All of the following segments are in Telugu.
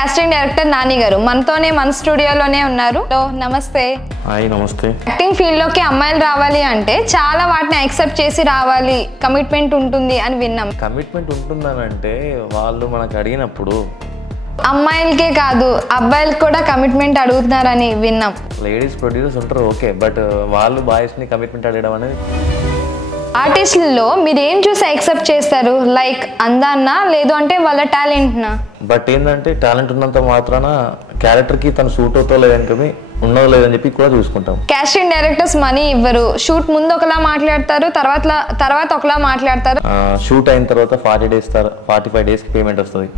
కాస్టింగ్ డైరెక్టర్ నాని గారు మనతోనే మన స్టూడియోలోనే ఉన్నారు. నమస్తే. హాయ్ నమస్తే. యాక్టింగ్ ఫీల్డ్ లోకి అమ్మాయిలు రావాలి అంటే చాలా వాటిని యాక్సెప్ట్ చేసి రావాలి, కమిట్మెంట్ ఉంటుంది అని విన్నాం. కమిట్మెంట్ ఉంటుందనంటే వాళ్ళు మనకు అడిగినప్పుడు అమ్మాయిలకే కాదు అబ్బాయిలకు కూడా కమిట్మెంట్ అడుగుతున్నారని విన్నాం. లేడీస్ ప్రొడ్యూసర్స్ ఉంటారు ఓకే, బట్ వాళ్ళు బాయ్స్ని కమిట్మెంట్ అడగడం అనేది. ఆర్టిస్టులలో మీరు ఏం చూసి యాక్సెప్ట్ చేస్తారు? లైక్ అందాన్నా, లేదు అంటే వాళ్ళ టాలెంట్నా? బట్ ఏంటంటే టాలెంట్ ఉన్నంత మాత్రాన క్యారెక్టర్కి తను సూట్ అవుతో లేదని ఉన్నదో లేదని చెప్పి కూడా చూసుకుంటాం. కాస్టింగ్ డైరెక్టర్స్ మనీ ఇవ్వరు. షూట్ ముందు ఒకలా మాట్లాడతారు, తర్వాత ఒకలా మాట్లాడతారు. షూట్ అయిన తర్వాత 45 డేస్కి పేమెంట్ వస్తుంది.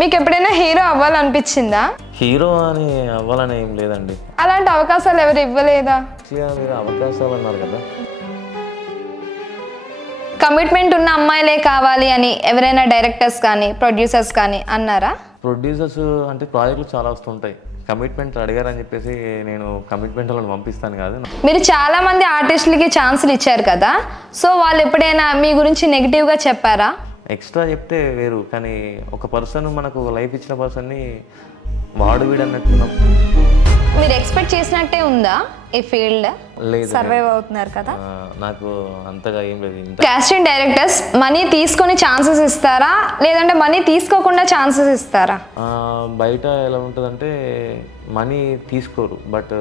మీకు ఎప్పుడైనా హీరో అవ్వాలనిపించిందా? హీరో అని అవ్వాలని ఏం లేదండి. అలాంటి అవకాశాలు ఎవరు ఇవ్వలేదా? మీరు అవకాశాలు అన్నారు కదా. కమిట్మెంట్ ఉన్న అమ్మాయిలే కావాలి అని ఎవరైనా డైరెక్టర్స్ కానీ ప్రొడ్యూసర్స్ కానీ అన్నారా? ప్రొడ్యూసర్స్ అంటే ప్రాజెక్టులు చాలా వస్తుంటాయి. కమిట్మెంట్ అడిగారని చెప్పేసి నేను కమిట్మెంట్ వాళ్ళని పంపిస్తాను కాదు. మీరు చాలా మంది ఆర్టిస్టులకి ఛాన్సులు ఇచ్చారు కదా, సో వాళ్ళు ఎప్పుడైనా మీ గురించి నెగిటివ్గా చెప్పారా? ఎక్స్ట్రా చెప్తే వేరు, కానీ ఒక పర్సన్ మనకు లైఫ్ ఇచ్చిన పర్సన్ని వాడు వీడు అన్నట్టు మీరు ఎక్స్పెక్ట్ చేసినట్టే ఉందా ఈ ఫీల్డ్? లేదు, సర్వైవ్ అవుతున్నారు కదా. నాకు అంతగా ఏం లేదు. కాస్టింగ్ డైరెక్టర్స్ మనీ తీసుకొని ఛాన్సెస్ ఇస్తారా, లేదంటే మనీ తీసుకోకుండా ఛాన్సెస్ ఇస్తారా? బయట ఎలా ఉంటుందంటే మనీ తీసుకోరు, బట్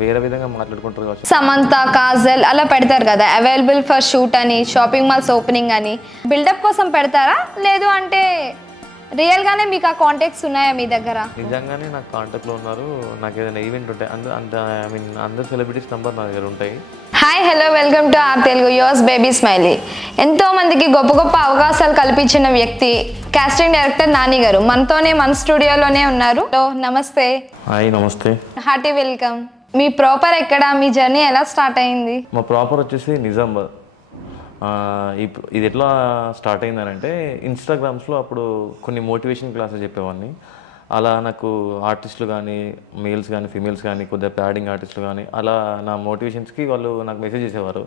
వేరే విధంగా మాట్లాడుకుంటారు కావచ్చు. సమంత, కాజల్ అలా పెడతారు కదా, అవైలబుల్ ఫర్ షూట్ అని, షాపింగ్ మాల్స్ ఓపెనింగ్ అని. బిల్డప్ కోసం పెడతారా, లేదు అంటే రియల్ గానే మీకు ఆ కాంటాక్ట్స్ ఉన్నాయా మీ దగ్గర? నిజంగానే నాకు కాంటాక్ట్లో ఉన్నారు. నాకు ఏదైనా ఈవెంట్ ఉంటాయి అందరు సెలబ్రిటీస్ నెంబర్ నా దగ్గర ఉంటాయి. Hi, hello, welcome to our Telugu yours baby smiley. ఎంతో మందికి గొప్ప గొప్ప అవకాశాలు కల్పించిన వ్యక్తి కాస్టింగ్ డైరెక్టర్ నాని గారు మనతోనే మన స్టూడియోలోనే ఉన్నారు. నమస్తే. హాయ్ నమస్తే. Hearty welcome. మీ ప్రాపర్ ఎక్కడ? మీ జర్నీ ఎలా స్టార్ట్ అయింది? మా ప్రాపర్ వచ్చేసి నిజామాబాద్. ఇది ఎట్లా స్టార్ట్ అయిందనంటే ఇన్స్టాగ్రామ్స్లో అప్పుడు కొన్ని మోటివేషన్ క్లాసెస్ చెప్పేవాడిని. అలా నాకు ఆర్టిస్టులు కానీ మేల్స్ కానీ ఫీమేల్స్ కానీ కొద్దిగా ప్యాడింగ్ ఆర్టిస్టులు కానీ అలా నా మోటివేషన్స్కి వాళ్ళు నాకు మెసేజ్ చేసేవారు.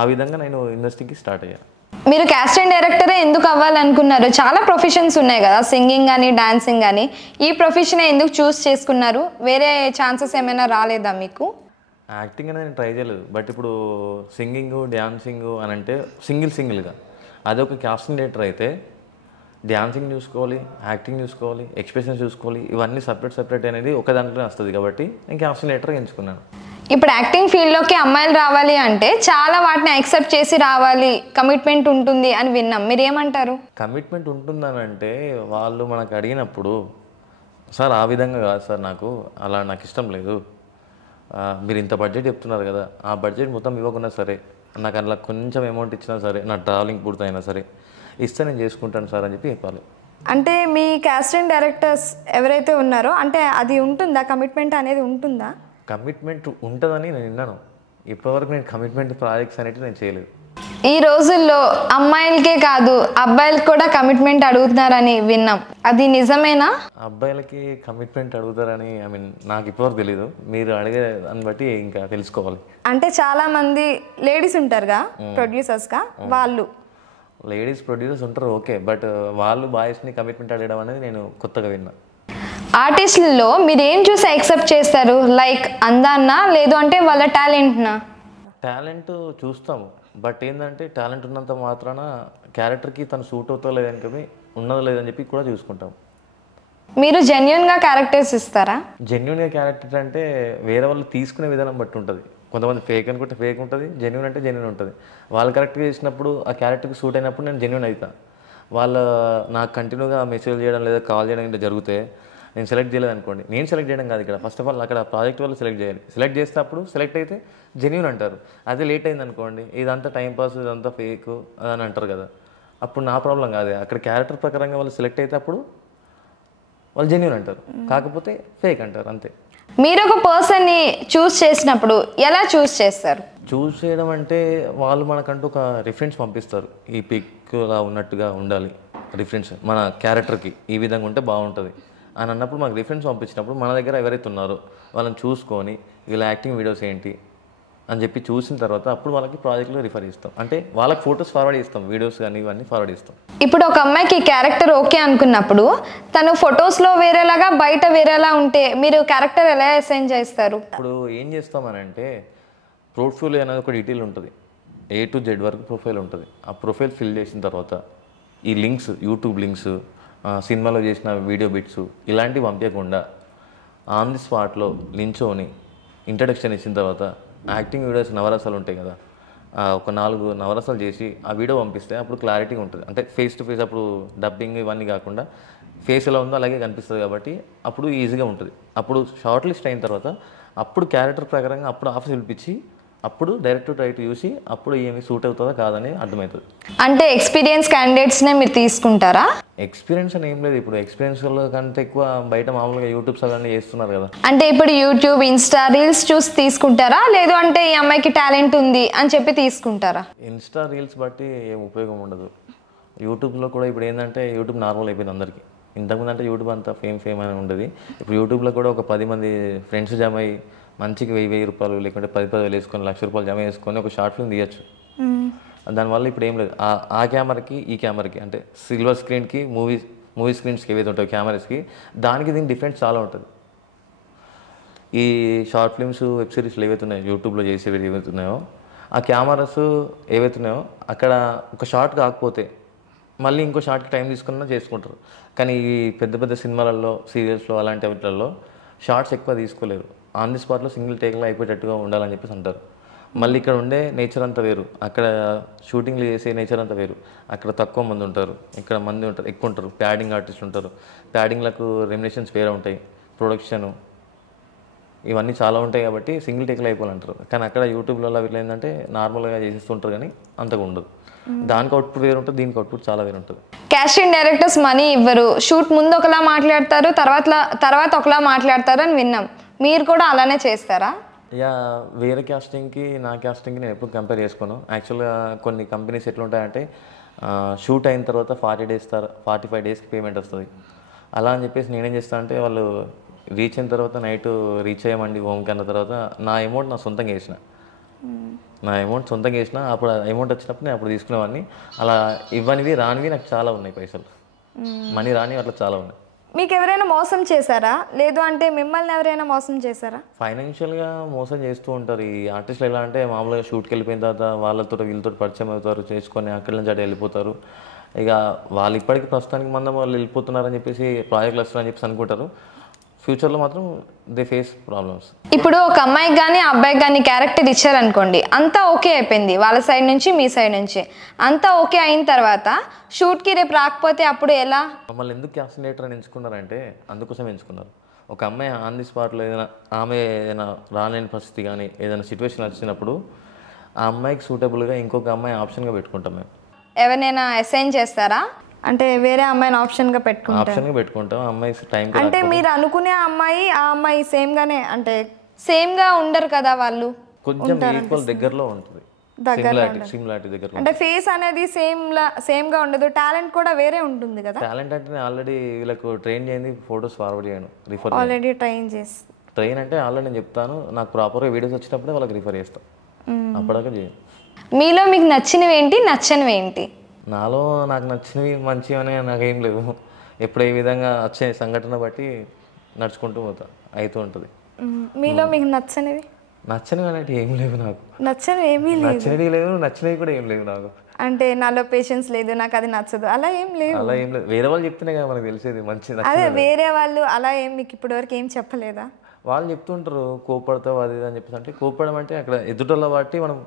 ఆ విధంగా నేను ఇండస్ట్రీకి స్టార్ట్ అయ్యాను. మీరు కాస్టింగ్ డైరెక్టరే ఎందుకు అవ్వాలనుకున్నారు? చాలా ప్రొఫెషన్స్ ఉన్నాయి కదా, సింగింగ్ కానీ డాన్సింగ్ కానీ. ఈ ప్రొఫెషనే ఎందుకు చూస్ చేసుకున్నారు? వేరే ఛాన్సెస్ ఏమైనా రాలేదా మీకు? యాక్టింగ్ అనేది నేను ట్రై చేయలేదు, బట్ ఇప్పుడు సింగింగ్ డ్యాన్సింగ్ అని అంటే సింగిల్గా అదొక కాస్టింగ్ డైరెక్టర్ అయితే డ్యాన్సింగ్ చూసుకోవాలి, యాక్టింగ్ చూసుకోవాలి, ఎక్స్ప్రెషన్స్ చూసుకోవాలి, ఇవన్నీ సపరేట్ అనేది ఒక దాంట్లోనే వస్తుంది. కాబట్టి నేను కాస్టింగ్ డైరెక్టర్ ఎంచుకున్నాను. ఇప్పుడు యాక్టింగ్ ఫీల్డ్లోకి అమ్మాయిలు రావాలి అంటే చాలా వాటిని యాక్సెప్ట్ చేసి రావాలి, కమిట్మెంట్ ఉంటుంది అని విన్నాం. మీరు ఏమంటారు? కమిట్మెంట్ ఉంటుందని అంటే వాళ్ళు మనకు అడిగినప్పుడు సార్ ఆ విధంగా కాదు సార్, నాకు ఇష్టం లేదు, మీరు ఇంత బడ్జెట్ చెప్తున్నారు కదా, ఆ బడ్జెట్ మొత్తం ఇవ్వకున్నా సరే, నాకు అలా కొంచెం అమౌంట్ ఇచ్చినా సరే, నా ట్రావెలింగ్ పూర్తయినా సరే ఇస్తే నేను చేసుకుంటాను సార్ అని చెప్పి చెప్పాలి. అంటే మీ కాస్టింగ్ డైరెక్టర్స్ ఎవరైతే ఉన్నారో అంటే అది ఉంటుందా, కమిట్మెంట్ అనేది ఉంటుందా? కమిట్మెంట్ ఉంటుందని నేను విన్నాను. ఇప్పటివరకు నేను కమిట్మెంట్ ప్రాజెక్ట్స్ అనేవి నేను చేయలేదు. ఈ రోజుల్లో అమ్మాయిలకే కాదు అబ్బాయిలకు కూడా కమిట్మెంట్ అడుగుతున్నారని విన్నాం, అది నిజమేనా? అబ్బాయిలకి కమిట్మెంట్ అడుగుతారని నాకు ఇప్పటివరకు తెలీదు. మీరు అడిగే దాన్ని బట్టి ఇంకా తెలుసుకోవాలి. అంటే చాలా మంది లేడీస్ ఉంటారుగా ప్రొడ్యూసర్స్గా, వాళ్ళు లేడీస్ ప్రొడ్యూసర్స్ ఉంటారు ఓకే, బట్ వాళ్ళు బాయ్స్ని కమిట్మెంట్ అడగడం అనేది నేను కొత్తగా విన్నా. ఆర్టిస్టులలో మీరు ఏం చూసి యాక్సెప్ట్ చేస్తారు? లైక్ అందాన్నా, లేదు అంటే వాళ్ళ టాలెంట్నా? టాలెంట్ చూస్తాము, బట్ ఏంటంటే టాలెంట్ ఉన్నంత మాత్రాన క్యారెక్టర్కి తను సూట్ అవుతో లేదని ఉన్నదో లేదని చెప్పి కూడా చూసుకుంటాం. మీరు జెన్యున్గా క్యారెక్టర్స్ ఇస్తారా? జెన్యున్గా క్యారెక్టర్ అంటే వేరే వాళ్ళు తీసుకునే విధానం బట్టి ఉంటుంది. కొంతమంది ఫేక్ అనుకుంటే ఫేక్ ఉంటుంది, జెన్యున్ అంటే జెన్యున్ ఉంటుంది. వాళ్ళు కరెక్ట్గా చేసినప్పుడు ఆ క్యారెక్టర్కి సూట్ అయినప్పుడు నేను జెన్యున్ అవుతాను. వాళ్ళు నాకు కంటిన్యూగా మెసేజ్ చేయడం లేదా కాల్ చేయడం ఇలా జరిగితే నేను సెలెక్ట్ చేయలేదు అనుకోండి, నేను సెలెక్ట్ చేయడం కాదు ఇక్కడ, ఫస్ట్ ఆఫ్ ఆల్ అక్కడ ప్రాజెక్ట్ వాళ్ళు సెలెక్ట్ చేయాలి. సెలెక్ట్ చేస్తే అప్పుడు సెలెక్ట్ అయితే జెన్యున్ అంటారు. అదే లేట్ అయింది అనుకోండి, ఇదంతా టైంపాస్, ఇదంతా ఫేక్ అని అంటారు కదా, అప్పుడు నా ప్రాబ్లం కాదు. అక్కడ క్యారెక్టర్ ప్రకారంగా వాళ్ళు సెలెక్ట్ అయితే అప్పుడు వాళ్ళు జెన్యున్ అంటారు, కాకపోతే ఫేక్ అంటారు, అంతే. మీరు ఒక పర్సన్ని చూస్ చేసినప్పుడు ఎలా చూస్ చేస్తారు? చూస్ చేయడం అంటే వాళ్ళు మనకంటూ ఒక రిఫరెన్స్ పంపిస్తారు. ఈ పిక్లా ఉన్నట్టుగా ఉండాలి రిఫరెన్స్, మన క్యారెక్టర్కి ఈ విధంగా ఉంటే బాగుంటుంది అని అన్నప్పుడు మనకు రిఫరెన్స్ పంపించినప్పుడు మన దగ్గర ఎవరైతే ఉన్నారో వాళ్ళని చూసుకొని వీళ్ళ యాక్టింగ్ వీడియోస్ ఏంటి, అని చెప్పి చూసిన తర్వాత అప్పుడు వాళ్ళకి ప్రాజెక్ట్లో రిఫర్ చేస్తాం. అంటే వాళ్ళకి ఫొటోస్ ఫార్వర్డ్ చేస్తాం, వీడియోస్ కానీ ఇవన్నీ ఫార్వర్డ్ చేస్తాం. ఇప్పుడు ఒక అమ్మాయికి క్యారెక్టర్ ఓకే అనుకున్నప్పుడు తను ఫొటోస్లో వేరేలాగా బయట వేరేలా ఉంటే మీరు క్యారెక్టర్ ఎలా అసైన్ చేస్తారు? ఇప్పుడు ఏం చేస్తామని అంటే పోర్ట్ఫోలియో అనేది ఒక డీటెయిల్ ఉంటుంది, A to Z వరకు ప్రొఫైల్ ఉంటుంది. ఆ ప్రొఫైల్ ఫిల్ చేసిన తర్వాత ఈ లింక్స్, యూట్యూబ్ లింక్స్, సినిమాలో చేసిన వీడియో బిట్స్ ఇలాంటివి పంపించకుండా ఆన్ ది స్పాట్లో నించోని ఇంట్రడక్షన్ ఇచ్చిన తర్వాత యాక్టింగ్ వీడియోస్ నవరసాలు ఉంటాయి కదా, ఒక 4 నవరసాలు చేసి ఆ వీడియో పంపిస్తే అప్పుడు క్లారిటీగా ఉంటుంది. అంటే ఫేస్ టు ఫేస్ అప్పుడు డబ్బింగ్ ఇవన్నీ కాకుండా ఫేస్ ఎలా ఉందో అలాగే కనిపిస్తుంది కాబట్టి అప్పుడు ఈజీగా ఉంటుంది. అప్పుడు షార్ట్ లిస్ట్ అయిన తర్వాత అప్పుడు క్యారెక్టర్ ప్రకారంగా అప్పుడు ఆఫీస్ పిలిపించి అప్పుడు డైరెక్ట్ రైట్ చూసి అప్పుడు ఏమి సూట్ అవుతుందో కాదని అర్థమవుతుంది. అంటే ఎక్స్పీరియన్స్ క్యాండిడేట్స్నే మీరు తీసుకుంటారా? ఎక్స్పీరియన్స్ అని ఏం లేదు, ఇప్పుడు ఎక్స్పీరియన్స్ కంటే ఎక్కువ బయట మామూలుగా యూట్యూబ్స్ అవన్నీ చేస్తున్నారు కదా. అంటే ఇప్పుడు యూట్యూబ్, ఇన్స్టా రీల్స్ చూసి తీసుకుంటారా, లేదు అంటే ఈ అమ్మాయికి టాలెంట్ ఉంది అని చెప్పి తీసుకుంటారా? ఇన్స్టా రీల్స్ బట్టి ఏం ఉపయోగం ఉండదు. యూట్యూబ్లో కూడా ఇప్పుడు ఏంటంటే యూట్యూబ్ నార్మల్ అయిపోయింది అందరికీ. ఇంతకుముందు అంటే యూట్యూబ్ అంతా ఫేమ్ అని ఉండేది. ఇప్పుడు యూట్యూబ్లో కూడా ఒక 10 మంది ఫ్రెండ్స్ జమ అయ్యి మంచికి 1000 రూపాయలు లేకుంటే 10,000 వేసుకొని ₹1,00,000 జమ చేసుకొని ఒక షార్ట్ ఫిల్మ్ తీయచ్చు. దానివల్ల ఇప్పుడు ఏం లేదు, ఆ కెమెరాకి ఈ కెమెరాకి అంటే సిల్వర్ స్క్రీన్కి మూవీ స్క్రీన్స్కి ఏవైతే ఉంటాయో కెమెరాస్కి దానికి దీనికి డిఫరెన్స్ చాలా ఉంటుంది. ఈ షార్ట్ ఫిల్మ్స్, వెబ్ సిరీస్లు ఏవైతే ఉన్నాయో యూట్యూబ్లో చేసేవి ఏవైతే ఉన్నాయో ఆ కెమెరాస్ ఏవైతే ఉన్నాయో అక్కడ ఒక షార్ట్ కాకపోతే మళ్ళీ ఇంకో షార్ట్కి టైం తీసుకున్నా చేసుకుంటారు. కానీ ఈ పెద్ద పెద్ద సినిమాలలో, సీరియల్స్లో అలాంటి వాటిల్లో షార్ట్స్ ఎక్కువ తీసుకోలేరు. ఆన్ ది స్పాట్లో సింగిల్ టేక్లో అయిపోయేటట్టుగా ఉండాలని చెప్పేసి అంటారు. మళ్ళీ ఇక్కడ ఉండే నేచర్ అంతా వేరు, అక్కడ షూటింగ్లు చేసే నేచర్ అంతా వేరు. అక్కడ తక్కువ మంది ఉంటారు, ఇక్కడ మంది ఉంటారు, ఎక్కువ ఉంటారు. ప్యాడింగ్ ఆర్టిస్టులు ఉంటారు, ప్యాడింగ్లకు రెమ్యునేషన్స్ వేరే ఉంటాయి, ప్రొడక్షను ఇవన్నీ చాలా ఉంటాయి కాబట్టి సింగిల్ టేక్లో అయిపోవాలంటారు. కానీ అక్కడ యూట్యూబ్లలో వీళ్ళు ఏంటంటే నార్మల్గా చేసేస్తుంటారు కానీ అంతగా ఉండదు. దానికి అవుట్పుట్ వేరు ఉంటుంది, దీనికి అవుట్పుట్ చాలా వేరు ఉంటుంది. కాస్టింగ్ డైరెక్టర్స్ మనీ ఇవ్వరు, షూట్ ముందు ఒకలా మాట్లాడతారు, తర్వాత ఒకలా మాట్లాడతారు అని విన్నాం. మీరు కూడా అలానే చేస్తారా? యా, వేరే క్యాస్టింగ్కి నా క్యాస్టింగ్కి నేను ఎప్పుడు కంపేర్ చేసుకోను. యాక్చువల్గా కొన్ని కంపెనీస్ ఎట్లుంటాయంటే షూట్ అయిన తర్వాత 45 డేస్కి పేమెంట్ వస్తుంది. అలా అని చెప్పేసి నేనేం చేస్తాను అంటే వాళ్ళు రీచ్ అయిన తర్వాత నైట్ రీచ్ అయ్యామండి హోమ్కి అన్న తర్వాత నా అమౌంట్ నా సొంతంగా వేసిన అప్పుడు అమౌంట్ వచ్చినప్పుడు నేను అప్పుడు తీసుకునేవాడిని. అలా ఇవ్వనివి రానివి నాకు చాలా ఉన్నాయి, పైసలు మనీ రానివి అట్లా చాలా ఉన్నాయి. మీకు ఎవరైనా మోసం చేశారా, లేదు అంటే మిమ్మల్ని ఎవరైనా మోసం చేశారా? ఫైనాన్షియల్గా మోసం చేస్తూ ఉంటారు ఈ ఆర్టిస్టులు. ఎలా అంటే మామూలుగా షూట్కి వెళ్ళిపోయిన తర్వాత వాళ్ళతో వీళ్ళతో పరిచయం అవుతారు, చేసుకొని అక్కడి నుంచి అటు వెళ్ళిపోతారు. ఇక వాళ్ళు ఇప్పటికీ ప్రస్తుతానికి వాళ్ళు వెళ్ళిపోతున్నారని చెప్పేసి ప్రాజెక్టులు వస్తున్నారని చెప్పేసి అనుకుంటారు. ఫ్యూచర్లో మాత్రం దే ఫేస్ ప్రాబ్లమ్స్. ఇప్పుడు ఒక అమ్మాయికి కానీ అబ్బాయికి కానీ క్యారెక్టర్ ఇచ్చారనుకోండి, అంతా ఓకే అయిపోయింది వాళ్ళ సైడ్ నుంచి మీ సైడ్ నుంచి, అంతా ఓకే అయిన తర్వాత షూట్కి రేపు రాకపోతే అప్పుడు ఎలా? మమ్మల్ని ఎందుకు క్యాస్టింగ్ డైరెక్టర్ అని ఎంచుకున్నారంటే అందుకోసం ఎంచుకున్నారు. ఒక అమ్మాయి ఆన్ ది స్పాట్లో ఏదైనా రాలేని పరిస్థితి కానీ ఏదైనా సిచ్యువేషన్ వచ్చినప్పుడు ఆ అమ్మాయికి సూటబుల్గా ఇంకొక అమ్మాయి ఆప్షన్గా పెట్టుకుంటాం మేము. ఎవరినైనా అసైన్ చేస్తారా? అంటే వేరే అమ్మాయిని ఆప్షన్గా పెట్టుకుంటాం. అమ్మాయి టైం అంటే మీరు అనుకునే అమ్మాయి ఆ అమ్మాయి సేమ్గానే, అంటే సేమ్గా ఉండరు కదా వాళ్ళు, కొంచెం ఈక్వల్ దగ్గరలో ఉంటుంది, సిమిలారిటీ దగ్గర. అంటే ఫేస్ అనేది సేమ్గా ఉండదు, టాలెంట్ కూడా వేరే ఉంటుంది కదా. టాలెంట్ అంటే ఆల్రెడీ వీళ్ళకు ట్రైన్ చేయండి, ఫొటోస్ ఫార్వర్డ్ చేయను, ఆల్రెడీ ట్రైన్ అంటే ఆల్రెడీ నేను చెప్తాను, నాకు ప్రాపర్గా వీడియోస్ వచ్చినప్పుడే వాళ్ళకి రిఫర్ చేస్తాను, అప్పటిదాకా చేయను. మీలో మీకు నచ్చినవి ఏంటి, నచ్చనివి ఏంటి? నాలో నాకు నచ్చినవి మంచివి అనే నాకేం లేవు. ఎప్పుడు ఏ విధంగా వచ్చే సంఘటన బట్టి నడుచుకుంటూ పోతా, అవుతూ ఉంటుంది. మీలో మీకు నచ్చనివి అనేవి ఏం లేవు నాకు. నచ్చనివి లేవు, నచ్చినవి కూడా ఏం లేవు నాకు. అంటే నాలో పేషెన్స్ లేదు, నాకు అది నచ్చదు, అలా ఏం లేదు. వేరే వాళ్ళు చెప్తేనే కదా మనకు తెలిసేది మంచిది. అదే వేరే వాళ్ళు అలా ఏం మీకు ఇప్పటివరకు ఏం చెప్పలేదా? వాళ్ళు చెప్తుంటారు కోపడతావు అది అని చెప్పేసి. అంటే కోపడడం అంటే అక్కడ ఎదుటోళ్ళ బట్టి మనం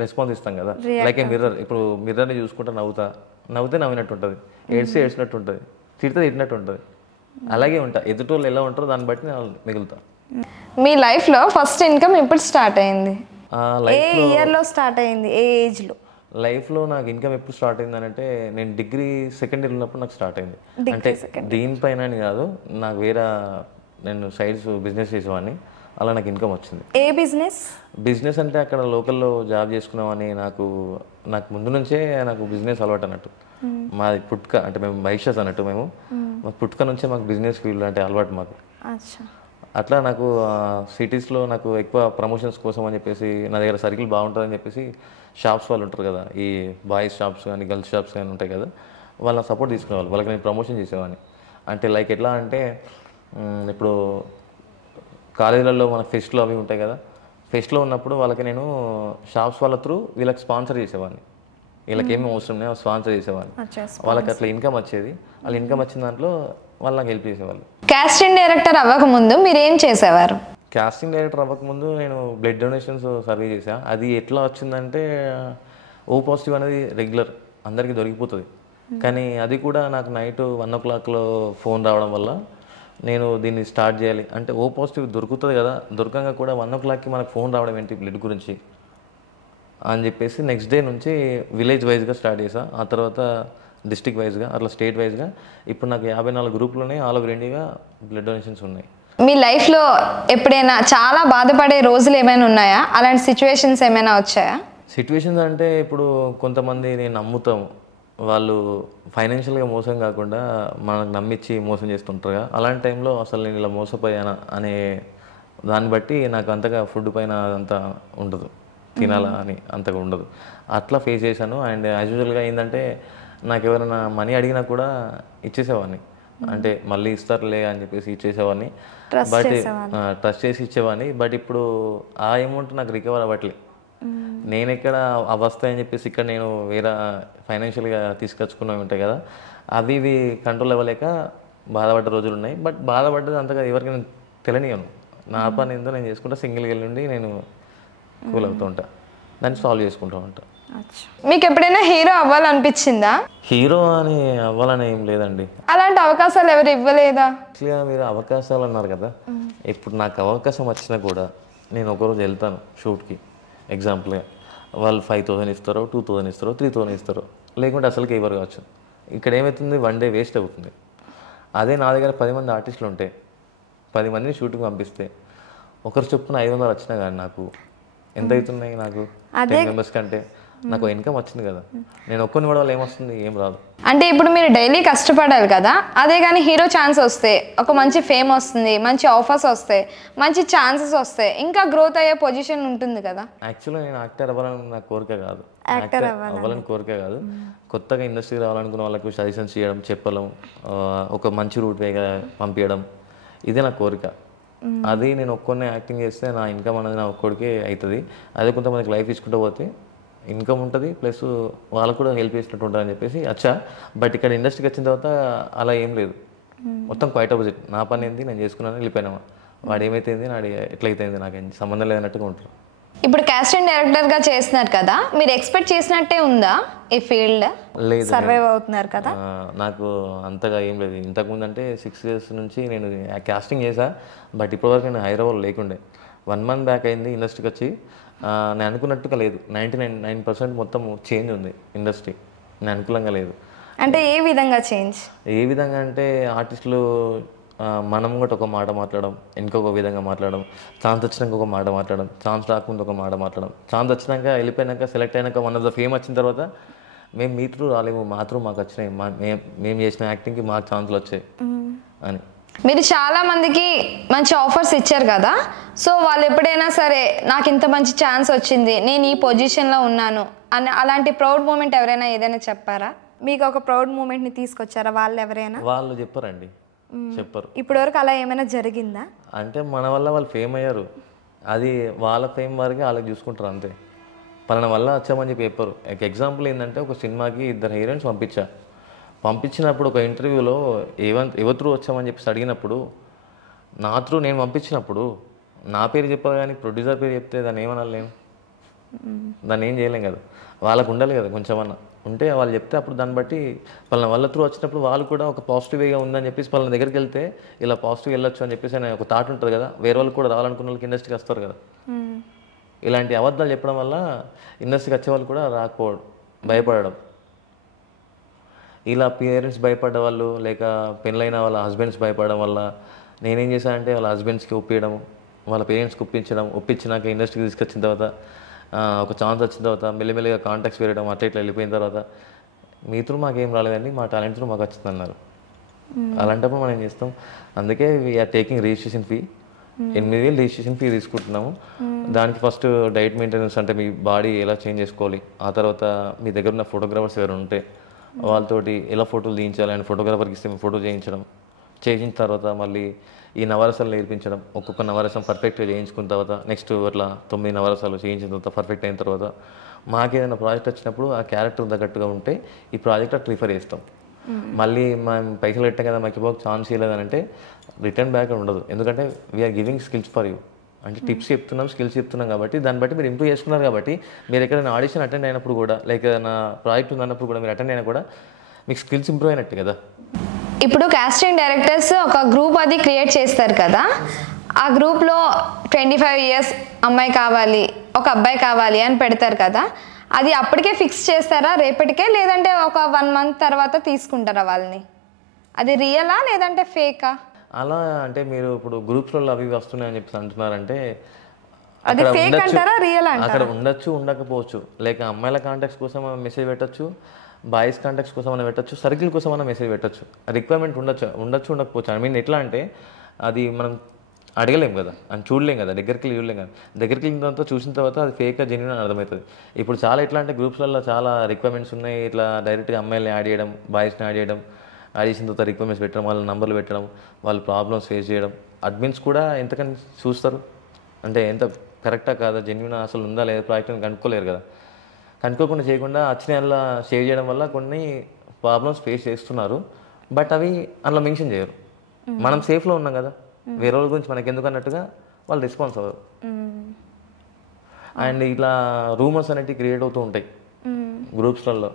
రెస్పాన్స్ ఇస్తాం కదా. లైక్ ఏ మిర్రర్, ఇప్పుడు మిర్రర్ని చూసుకుంటా నవ్వుతే నవ్వినట్టు ఉంటుంది, ఏడ్చినట్టు ఉంటుంది, తిట్టినట్టు ఉంటుంది. అలాగే ఉంటా, ఎదుటోళ్ళు ఎలా ఉంటారో దాన్ని బట్టి నేను మిగులుతా. మీ లైఫ్లో ఫస్ట్ ఇన్కమ్ ఎప్పుడు స్టార్ట్ అయింది? ఏ ఇయర్లో స్టార్ట్ అయింది, ఏ ఏజ్లో? లైఫ్లో నాకు ఇన్కమ్ ఎప్పుడు స్టార్ట్ అయింది అని అంటే నేను డిగ్రీ సెకండ్ ఇయర్ ఉన్నప్పుడు నాకు స్టార్ట్ అయింది. అంటే దీనిపైన కాదు, నాకు నేను సైడ్స్ బిజినెస్ చేసేవాడిని, అలా నాకు ఇన్కమ్ వచ్చింది. ఏ బిజినెస్ అంటే అక్కడ లోకల్లో జాబ్ చేసుకున్నామని నాకు ముందు నుంచే నాకు బిజినెస్ అలవాటు అన్నట్టు. మాది పుట్టుక, అంటే మేము వైశ్యాస్ అన్నట్టు, మా పుట్టుక నుంచే మాకు బిజినెస్ ఫీల్డ్ అంటే అలవాటు మాకు. అట్లా నాకు సిటీస్లో నాకు ఎక్కువ ప్రమోషన్స్ కోసం అని చెప్పేసి నా దగ్గర సర్కిల్ బాగుంటుందని చెప్పేసి షాప్స్ వాళ్ళు ఉంటారు కదా, ఈ బాయ్స్ షాప్స్ కానీ గర్ల్స్ షాప్స్ కానీ ఉంటాయి కదా, వాళ్ళ సపోర్ట్ తీసుకునేవాళ్ళు. వాళ్ళకి నేను ప్రమోషన్ చేసేవాడిని. అంటే లైక్ ఎట్లా అంటే ఇప్పుడు కాలేజీలలో మన ఫెస్ట్లు అవి ఉంటాయి కదా, ఫెస్ట్లో ఉన్నప్పుడు వాళ్ళకి నేను షాప్స్ వాళ్ళ త్రూ వీళ్ళకి స్పాన్సర్ చేసేవాడిని. వీళ్ళకి ఏమేమి అవసరం లేవు స్పాన్సర్ చేసేవాడిని. వాళ్ళకి అట్లా ఇన్కమ్ వచ్చేది. వాళ్ళ ఇన్కమ్ వచ్చిన దాంట్లో వాళ్ళు నాకు హెల్ప్ చేసేవాళ్ళు. కాస్టింగ్ డైరెక్టర్ అవ్వకముందు మీరు ఏం చేసేవారు? కాస్టింగ్ డైరెక్టర్ అవ్వకముందు నేను బ్లడ్ డొనేషన్స్ సర్వే చేశాను. అది ఎట్లా వచ్చిందంటే ఓ పాజిటివ్ అనేది రెగ్యులర్ అందరికీ దొరికిపోతుంది. కానీ అది కూడా నాకు నైట్ 1 o'clockలో ఫోన్ రావడం వల్ల నేను దీన్ని స్టార్ట్ చేయాలి అంటే ఓ పాజిటివ్ దొరుకుతుంది కదా, దొరకంగా కూడా 1 o'clockకి మనకు ఫోన్ రావడం ఏంటి బ్లడ్ గురించి అని చెప్పేసి నెక్స్ట్ డే నుంచి విలేజ్ వైజ్గా స్టార్ట్ చేశాను. ఆ తర్వాత డిస్ట్రిక్ట్ వైజ్గా అట్లా స్టేట్ వైజ్గా ఇప్పుడు నాకు 54 గ్రూపులున్నాయి. ఆల్ ఓవర్ ఇండియాగా బ్లడ్ డొనేషన్స్ ఉన్నాయి. మీ లైఫ్లో ఎప్పుడైనా చాలా బాధపడే రోజులు ఏమైనా ఉన్నాయా? అలాంటి సిచ్యువేషన్స్ ఏమైనా వచ్చాయా? సిచ్యువేషన్స్ అంటే ఇప్పుడు కొంతమంది నేను నమ్ముతాము, వాళ్ళు ఫైనాన్షియల్గా మోసం కాకుండా మనకు నమ్మించి మోసం చేస్తుంటారుగా. అలాంటి టైంలో అసలు నేను ఇలా మోసపోయానా అనే దాన్ని బట్టి నాకు అంతగా ఫుడ్ పైన అంతా ఉండదు, తినాలా అని అంతగా ఉండదు. అట్లా ఫేస్ చేశాను. అండ్ యాజ్ యూజువల్గా ఏంటంటే నాకు ఎవరైనా మనీ అడిగినా కూడా ఇచ్చేసేవాడిని. అంటే మళ్ళీ ఇస్తారులే అని చెప్పేసి ఇచ్చేసేవాడిని. బట్ ట్రస్ట్ చేసి ఇచ్చేవాడిని. బట్ ఇప్పుడు ఆ అమౌంట్ నాకు రికవర్ అవ్వట్లేదు. నేను ఎక్కడ వస్తాయని చెప్పేసి ఇక్కడ నేను వేరే ఫైనాన్షియల్గా తీసుకొచ్చుకున్నవి ఉంటాయి కదా, అవి ఇవి కంట్రోల్ అవ్వలేక బాధపడ్డ రోజులు ఉన్నాయి. బట్ బాధపడ్డది అంతగా ఎవరికి నేను తెలియనియను. నా పని ఏందో నేను చేసుకుంటా, సింగిల్గా వెళ్ళి ఉండి నేను కూల్ అవుతూ ఉంటా, దాన్ని సాల్వ్ చేసుకుంటూ ఉంటా. మీకు ఎప్పుడైనా హీరో అవ్వాలనిపించిందా? హీరో అని అవ్వాలని ఏం లేదండి. అలాంటి అవకాశాలు ఎవరు ఇవ్వలేదా? యాక్చువల్గా మీరు అవకాశాలు అన్నారు కదా, ఇప్పుడు నాకు అవకాశం వచ్చినా కూడా నేను ఒకరోజు వెళ్తాను షూట్కి. ఎగ్జాంపుల్గా వాళ్ళు 5,000 ఇస్తారో, 2,000 ఇస్తారో, 3,000 ఇస్తారో, లేకుంటే అసలుకి ఇవ్వరు కావచ్చు. ఇక్కడ ఏమవుతుంది, 1 డే వేస్ట్ అవుతుంది. అదే నా దగ్గర 10 మంది ఆర్టిస్టులు ఉంటే 10 మందిని షూట్కి పంపిస్తే ఒకరు చొప్పున 500 వచ్చినా కానీ నాకు ఎంత అవుతున్నాయి, నాకు 10 మెంబర్స్ కంటే నాకు ఇన్కమ్ వచ్చింది కదా. నేను ఒక్కరిని కూడా ఏమొస్తుంది, ఏం రాదు. అంటే ఇప్పుడు మీరు డైలీ కష్టపడాలి కదా, అదే కానీ హీరో ఛాన్స్ వస్తే ఒక మంచి ఫేమ్ వస్తుంది, మంచి ఆఫర్స్ వస్తాయి, మంచి ఛాన్సెస్ వస్తాయి, ఇంకా గ్రోత్ అయ్యే పొజిషన్ ఉంటుంది కదా. యాక్చువల్గా నేను యాక్టర్ అవ్వాలని నా కోరిక కాదు, యాక్టర్ అవ్వాలని కోరిక కాదు. కొత్తగా ఇండస్ట్రీ రావాలనుకున్న వాళ్ళకు సజెషన్స్ చేయడం, చెప్పడం, ఒక మంచి రూట్ వేగా పంపించడం, ఇదే నా కోరిక. అది నేను ఒక్కరినే యాక్టింగ్ చేస్తే నా ఇన్కమ్ అనేది నా ఒక్కడికే అవుతుంది. అదే కొంతమందికి లైఫ్ ఇచ్చుకుంటూ పోతే ఇన్కమ్ ఉంటుంది, ప్లస్ వాళ్ళకు కూడా హెల్ప్ చేసినట్టు ఉంటుందని చెప్పేసి వచ్చా. బట్ ఇక్కడ ఇండస్ట్రీకి వచ్చిన తర్వాత అలా ఏం లేదు, మొత్తం క్వైట్ ఆపోజిట్. నా పని ఏంది, నేను చేసుకున్నాను, వెళ్ళిపోయినా. వాడు ఏమైతుంది, నాడు ఎట్లయితే నాకేం సంబంధం లేదన్నట్టుగా ఉంటారు. ఇప్పుడు కాస్టింగ్ డైరెక్టర్గా చేస్తున్నారు కదా, మీరు ఎక్స్పెక్ట్ చేసినట్టే ఉందా ఈ ఫీల్డ్? లేదు, సర్వైవ్ అవుతున్నారు కదా. నాకు అంతగా ఏం లేదు. ఇంతకుముందు అంటే 6 years నుంచి నేను కాస్టింగ్ చేశా. బట్ ఇప్పటివరకు నేను హైదరాబాద్ లేకుండే. 1 month బ్యాక్ అయింది ఇండస్ట్రీకి వచ్చి. నేను అనుకున్నట్టుగా లేదు. 99% మొత్తం చేంజ్ ఉంది ఇండస్ట్రీ, నేను అనుకూలంగా లేదు. అంటే ఏ విధంగా చేంజ్? ఏ విధంగా అంటే ఆర్టిస్టులు మనం కూడా ఒక మాట మాట్లాడడం, ఇంకొక విధంగా మాట్లాడడం, ఛాన్స్ వచ్చినాక ఒక మాట మాట్లాడడం, ఛాన్స్ రాకుండా ఒక మాట మాట్లాడడం, ఛాన్స్ వచ్చినాక వెళ్ళిపోయినాక సెలెక్ట్ అయినాక వన్ ఆఫ్ ద ఫేమ్ వచ్చిన తర్వాత మేము మీ త్రూ రాలేము, మా త్రూ మాకు వచ్చినాయి, మేము చేసిన యాక్టింగ్కి మాకు ఛాన్స్లు వచ్చాయి అని. మీరు చాలా మందికి మంచి ఆఫర్స్ ఇచ్చారు కదా, సో వాళ్ళు ఎప్పుడైనా సరే నాకు ఇంత మంచి ఛాన్స్ వచ్చింది, నేను ఈ పొజిషన్లో ఉన్నాను అని అలాంటి ప్రౌడ్ మూమెంట్ ఎవరైనా ఏదైనా చెప్పారా? మీకు ఒక ప్రౌడ్ మూమెంట్ని తీసుకొచ్చారా వాళ్ళు ఎవరైనా? వాళ్ళు చెప్పారండి, చెప్పరు. ఇప్పటివరకు అలా ఏమైనా జరిగిందా? అంటే మన వల్ల వాళ్ళు ఫేమ్ అయ్యారు, అది వాళ్ళ ఫేమ్ వరకే వాళ్ళకి చూసుకుంటారు అంతే. పలానా వల్ల వచ్చామని చెప్పి చెప్పారు. ఎగ్జాంపుల్ ఏంటంటే ఒక సినిమాకి 2 హీరోయిన్స్ పంపించినప్పుడు ఒక ఇంటర్వ్యూలో ఎవరి త్రూ వచ్చామని చెప్పేసి అడిగినప్పుడు నా త్రూ నేను పంపించినప్పుడు నా పేరు చెప్పాలి కానీ ప్రొడ్యూసర్ పేరు చెప్తే దాన్ని ఏమనాలి నేను? దాన్ని ఏం చేయలేం కదా, వాళ్ళకు ఉండాలి కదా కొంచెమన్నా ఉంటే. వాళ్ళు చెప్తే అప్పుడు దాన్ని బట్టి వాళ్ళ వల్ల త్రూ వచ్చినప్పుడు వాళ్ళు కూడా ఒక పాజిటివ్ వేగా ఉందని చెప్పేసి వాళ్ళ దగ్గరికి వెళ్తే ఇలా పాజిటివ్ వెళ్ళొచ్చు అని చెప్పేసి అనే ఒక థాట్ ఉంటుంది కదా. వేరే వాళ్ళు కూడా రావాలనుకున్న వాళ్ళకి ఇండస్ట్రీకి వస్తారు కదా. ఇలాంటి అబద్ధాలు చెప్పడం వల్ల ఇండస్ట్రీకి వచ్చే వాళ్ళు కూడా రాకపోవడం, భయపడడం. ఇలా పేరెంట్స్ భయపడ్డ వాళ్ళు, లేక పెళ్ళైన వాళ్ళ హస్బెండ్స్ భయపడడం వల్ల నేనేం చేశానంటే వాళ్ళ హస్బెండ్స్కి ఒప్పించడం, వాళ్ళ పేరెంట్స్కి ఒప్పించినాక ఇండస్ట్రీకి తీసుకొచ్చిన తర్వాత ఒక ఛాన్స్ వచ్చిన తర్వాత మెల్లిమెల్లిగా కాంటాక్ట్స్ పెరగడం, అట్లా ఇట్లా వెళ్ళిపోయిన తర్వాత మీ త్రూ మాకేం రాలేదండి, మా టాలెంట్ త్రూ మాకు వచ్చింది అన్నారు. అలాంటప్పుడు మనం ఏం చేస్తాం, అందుకే we are taking registration fee. 8,000 registration fee తీసుకుంటున్నాము. దానికి ఫస్ట్ డైట్ మెయింటెనెన్స్ అంటే మీ బాడీ ఎలా చేంజ్ చేసుకోవాలి, ఆ తర్వాత మీ దగ్గర ఉన్న ఫోటోగ్రాఫర్స్ ఎవరు ఉంటే వాళ్ళతోటి ఎలా ఫోటోలు తీయించాలి అని ఫోటోగ్రాఫర్కి ఇస్తే ఫోటో చేయించిన తర్వాత మళ్ళీ ఈ నవరసాలు నేర్పించడం. ఒక్కొక్క నవరసం పర్ఫెక్ట్గా చేయించుకున్న తర్వాత నెక్స్ట్ అట్లా 9 నవరసాలు చేయించిన తర్వాత పర్ఫెక్ట్ అయిన తర్వాత మాకేదైనా ప్రాజెక్ట్ వచ్చినప్పుడు ఆ క్యారెక్టర్ తగ్గట్టుగా ఉంటే ఈ ప్రాజెక్ట్ అట్లా రిఫర్ చేస్తాం. మళ్ళీ మేము పైసలు పెట్టాం కదా మాకు ఇవ్వక ఛాన్స్ ఇవ్వలేదని అంటే రిటర్న్ బ్యాక్ ఉండదు. ఎందుకంటే we are giving skills for you, అంటే టిప్స్ చెప్తున్నాం, స్కిల్స్ చెప్తున్నాం కాబట్టి దాన్ని బట్టి మీరు ఇంప్రూవ్ చేసుకున్నారు కాబట్టి మీరు ఎక్కడైనా ఆడిషన్ అటెండ్ అయినప్పుడు కూడా లైక్ ఏదైనా ప్రాజెక్ట్ ఉందన్నప్పుడు కూడా మీరు అటెండ్ అయినా కూడా మీకు స్కిల్స్ ఇంప్రూవ్ అయినట్టు కదా. ఇప్పుడు కాస్టింగ్ డైరెక్టర్స్ ఒక గ్రూప్ అది క్రియేట్ చేస్తారు కదా, ఆ గ్రూప్లో 25 years అమ్మాయి కావాలి, ఒక అబ్బాయి కావాలి అని పెడతారు కదా, అది అప్పటికే ఫిక్స్ చేస్తారా రేపటికే, లేదంటే ఒక 1 month తర్వాత తీసుకుంటారా వాళ్ళని? అది రియలా లేదంటే ఫేకా? అలా అంటే మీరు ఇప్పుడు గ్రూప్స్లలో అవి వస్తున్నాయని చెప్పి అంటున్నారంటే అది ఫేక్ అంటారా రియల్ అంటారా? అక్కడ ఉండొచ్చు ఉండకపోవచ్చు. లేక అమ్మాయిల కాంటాక్ట్స్ కోసం మెసేజ్ పెట్టచ్చు, బాయ్స్ కాంటాక్ట్స్ కోసం అయినా పెట్టచ్చు, సర్కిల్ కోసం అయినా మెసేజ్ పెట్టచ్చు. రిక్వైర్మెంట్ ఉండొచ్చు ఉండకపోవచ్చు. ఐ మీన్ ఎట్లా అంటే అది మనం అడగలేం కదా, అని చూడలేం కదా, దగ్గరికి చూడలేం కదా. దగ్గరికి వెళ్ళిన తర్వాత చూసిన తర్వాత అది ఫేక్ జెన్యూన్ అని అర్థమవుతుంది. ఇప్పుడు చాలా ఎట్లా అంటే గ్రూప్స్లలో చాలా రిక్వైర్మెంట్స్ ఉన్నాయి, ఇట్లా డైరెక్ట్గా అమ్మాయిల్ని యాడ్ చేయడం, బాయ్స్ని యాడ్ చేయడం, యాడ్ చేసిన తర్వాత రిక్వైర్మెంట్స్ పెట్టడం, వాళ్ళ నంబర్లు పెట్టడం, వాళ్ళ ప్రాబ్లమ్స్ ఫేస్ చేయడం. అడ్మిన్స్ కూడా ఎంతకని చూస్తారు అంటే ఎంత కరెక్టా కాదా, జెన్యూన్ అసలు ఉందా లేదా ప్రాజెక్ట్ అని కనుక్కోలేరు కదా. కనుక్కోకుండా చేయకుండా వచ్చిన అలా షేర్ చేయడం వల్ల కొన్ని ప్రాబ్లమ్స్ ఫేస్ చేస్తున్నారు. బట్ అవి అలా మెన్షన్ చేయరు. మనం సేఫ్లో ఉన్నాం కదా, వేరే వాళ్ళ గురించి మనకి ఎందుకు అన్నట్టుగా వాళ్ళు రెస్పాన్స్ అవ్వరు. అండ్ ఇట్లా రూమర్స్ అనేవి క్రియేట్ అవుతూ ఉంటాయి గ్రూప్స్లలో.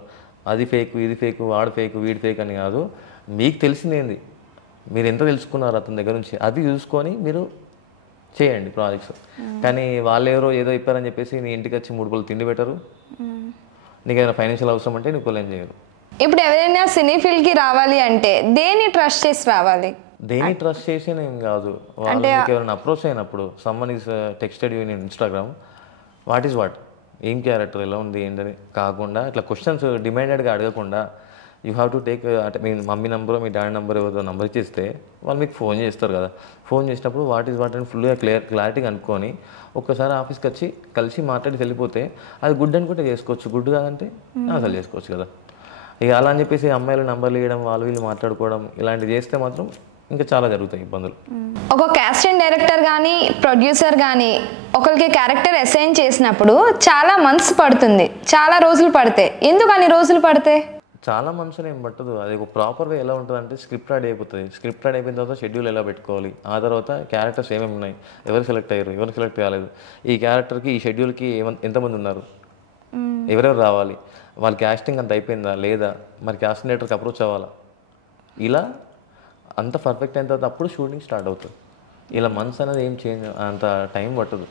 అది ఫేక్, ఇది ఫేక్, వాడు ఫేక్, వీడి ఫేక్ అని కాదు. మీకు తెలిసిందేంది, మీరు ఎంత తెలుసుకున్నారు అతని దగ్గర నుంచి, అది చూసుకొని మీరు చేయండి ప్రాజెక్ట్స్. కానీ వాళ్ళు ఎవరో ఏదో చెప్పారని చెప్పేసి నీ ఇంటికి వచ్చి 3 పూలు తిండి పెట్టరు, నీకు ఏదైనా ఫైనాన్షియల్ అవసరం అంటే నీకు ఏం చేయరు. ఇప్పుడు ఎవరైనా సినీ ఫీల్డ్కి రావాలి అంటే దేన్ని ట్రస్ట్ చేసి రావాలి? దేన్ని ట్రస్ట్ చేసి ఏం కాదు, వాళ్ళు మీకు ఎవరైనా అప్రోచ్ అయినప్పుడు someone is texted you in Instagram, what is what, ఏం క్యారెక్టర్ ఎలా ఉంది ఏంటని కాకుండా ఇట్లా క్వశ్చన్స్ డిమాండెడ్గా అడగకుండా యూ హ్యావ్ టు టేక్ అంటే మీ మమ్మీ నెంబర్ మీ డాడీ నెంబర్ ఏదో నెంబర్ ఇచ్చేస్తే వాళ్ళు మీకు ఫోన్ చేస్తారు కదా. ఫోన్ చేసినప్పుడు వాట్ ఈజ్ వాట్ అని ఫుల్గా క్లారిటీగా అనుకొని ఒక్కసారి ఆఫీస్కి వచ్చి కలిసి మాట్లాడి వెళ్ళిపోతే అది గుడ్ అనుకుంటే చేసుకోవచ్చు, గుడ్ కాదంటే అసలు చేసుకోవచ్చు కదా. ఇక అలా అని చెప్పేసి అమ్మాయిలు నెంబర్లు ఇవ్వడం, వాళ్ళు వీళ్ళు మాట్లాడుకోవడం ఇలాంటివి చేస్తే మాత్రం ఇంకా చాలా జరుగుతాయి ఇబ్బందులు. ఒక కాస్టింగ్ డైరెక్టర్ కానీ ప్రొడ్యూసర్ కానీ ఒకరికి క్యారెక్టర్ అసైన్ చేసినప్పుడు చాలా మంత్స్ పడుతుంది, చాలా రోజులు పడతాయి. ఎందుకు అన్ని రోజులు పడతాయి? చాలా మంత్స్ ఏం పట్టదు. అది ఒక ప్రాపర్ వే ఎలా ఉంటుంది అంటే స్క్రిప్ట్ రెడీ అయిపోతుంది. స్క్రిప్ట్ రెడీ అయిపోయిన తర్వాత షెడ్యూల్ ఎలా పెట్టుకోవాలి, ఆ తర్వాత క్యారెక్టర్స్ ఏమేమి ఉన్నాయి, ఎవరు సెలెక్ట్ అయ్యారు, ఎవరు సెలెక్ట్ కాలేదు, ఈ క్యారెక్టర్కి ఈ షెడ్యూల్కి ఎంతమంది ఉన్నారు, ఎవరెవరు రావాలి, వాళ్ళ క్యాస్టింగ్ అంత అయిపోయిందా లేదా, మరి క్యాస్టింగ్ డైరెక్టర్కి అప్రోచ్ అవ్వాలా, ఇలా అంత పర్ఫెక్ట్ అయిన తర్వాత అప్పుడు షూటింగ్ స్టార్ట్ అవుతుంది. ఇలా మంత్స్ అనేది ఏం చేంజ్ అంత టైం పట్టదు.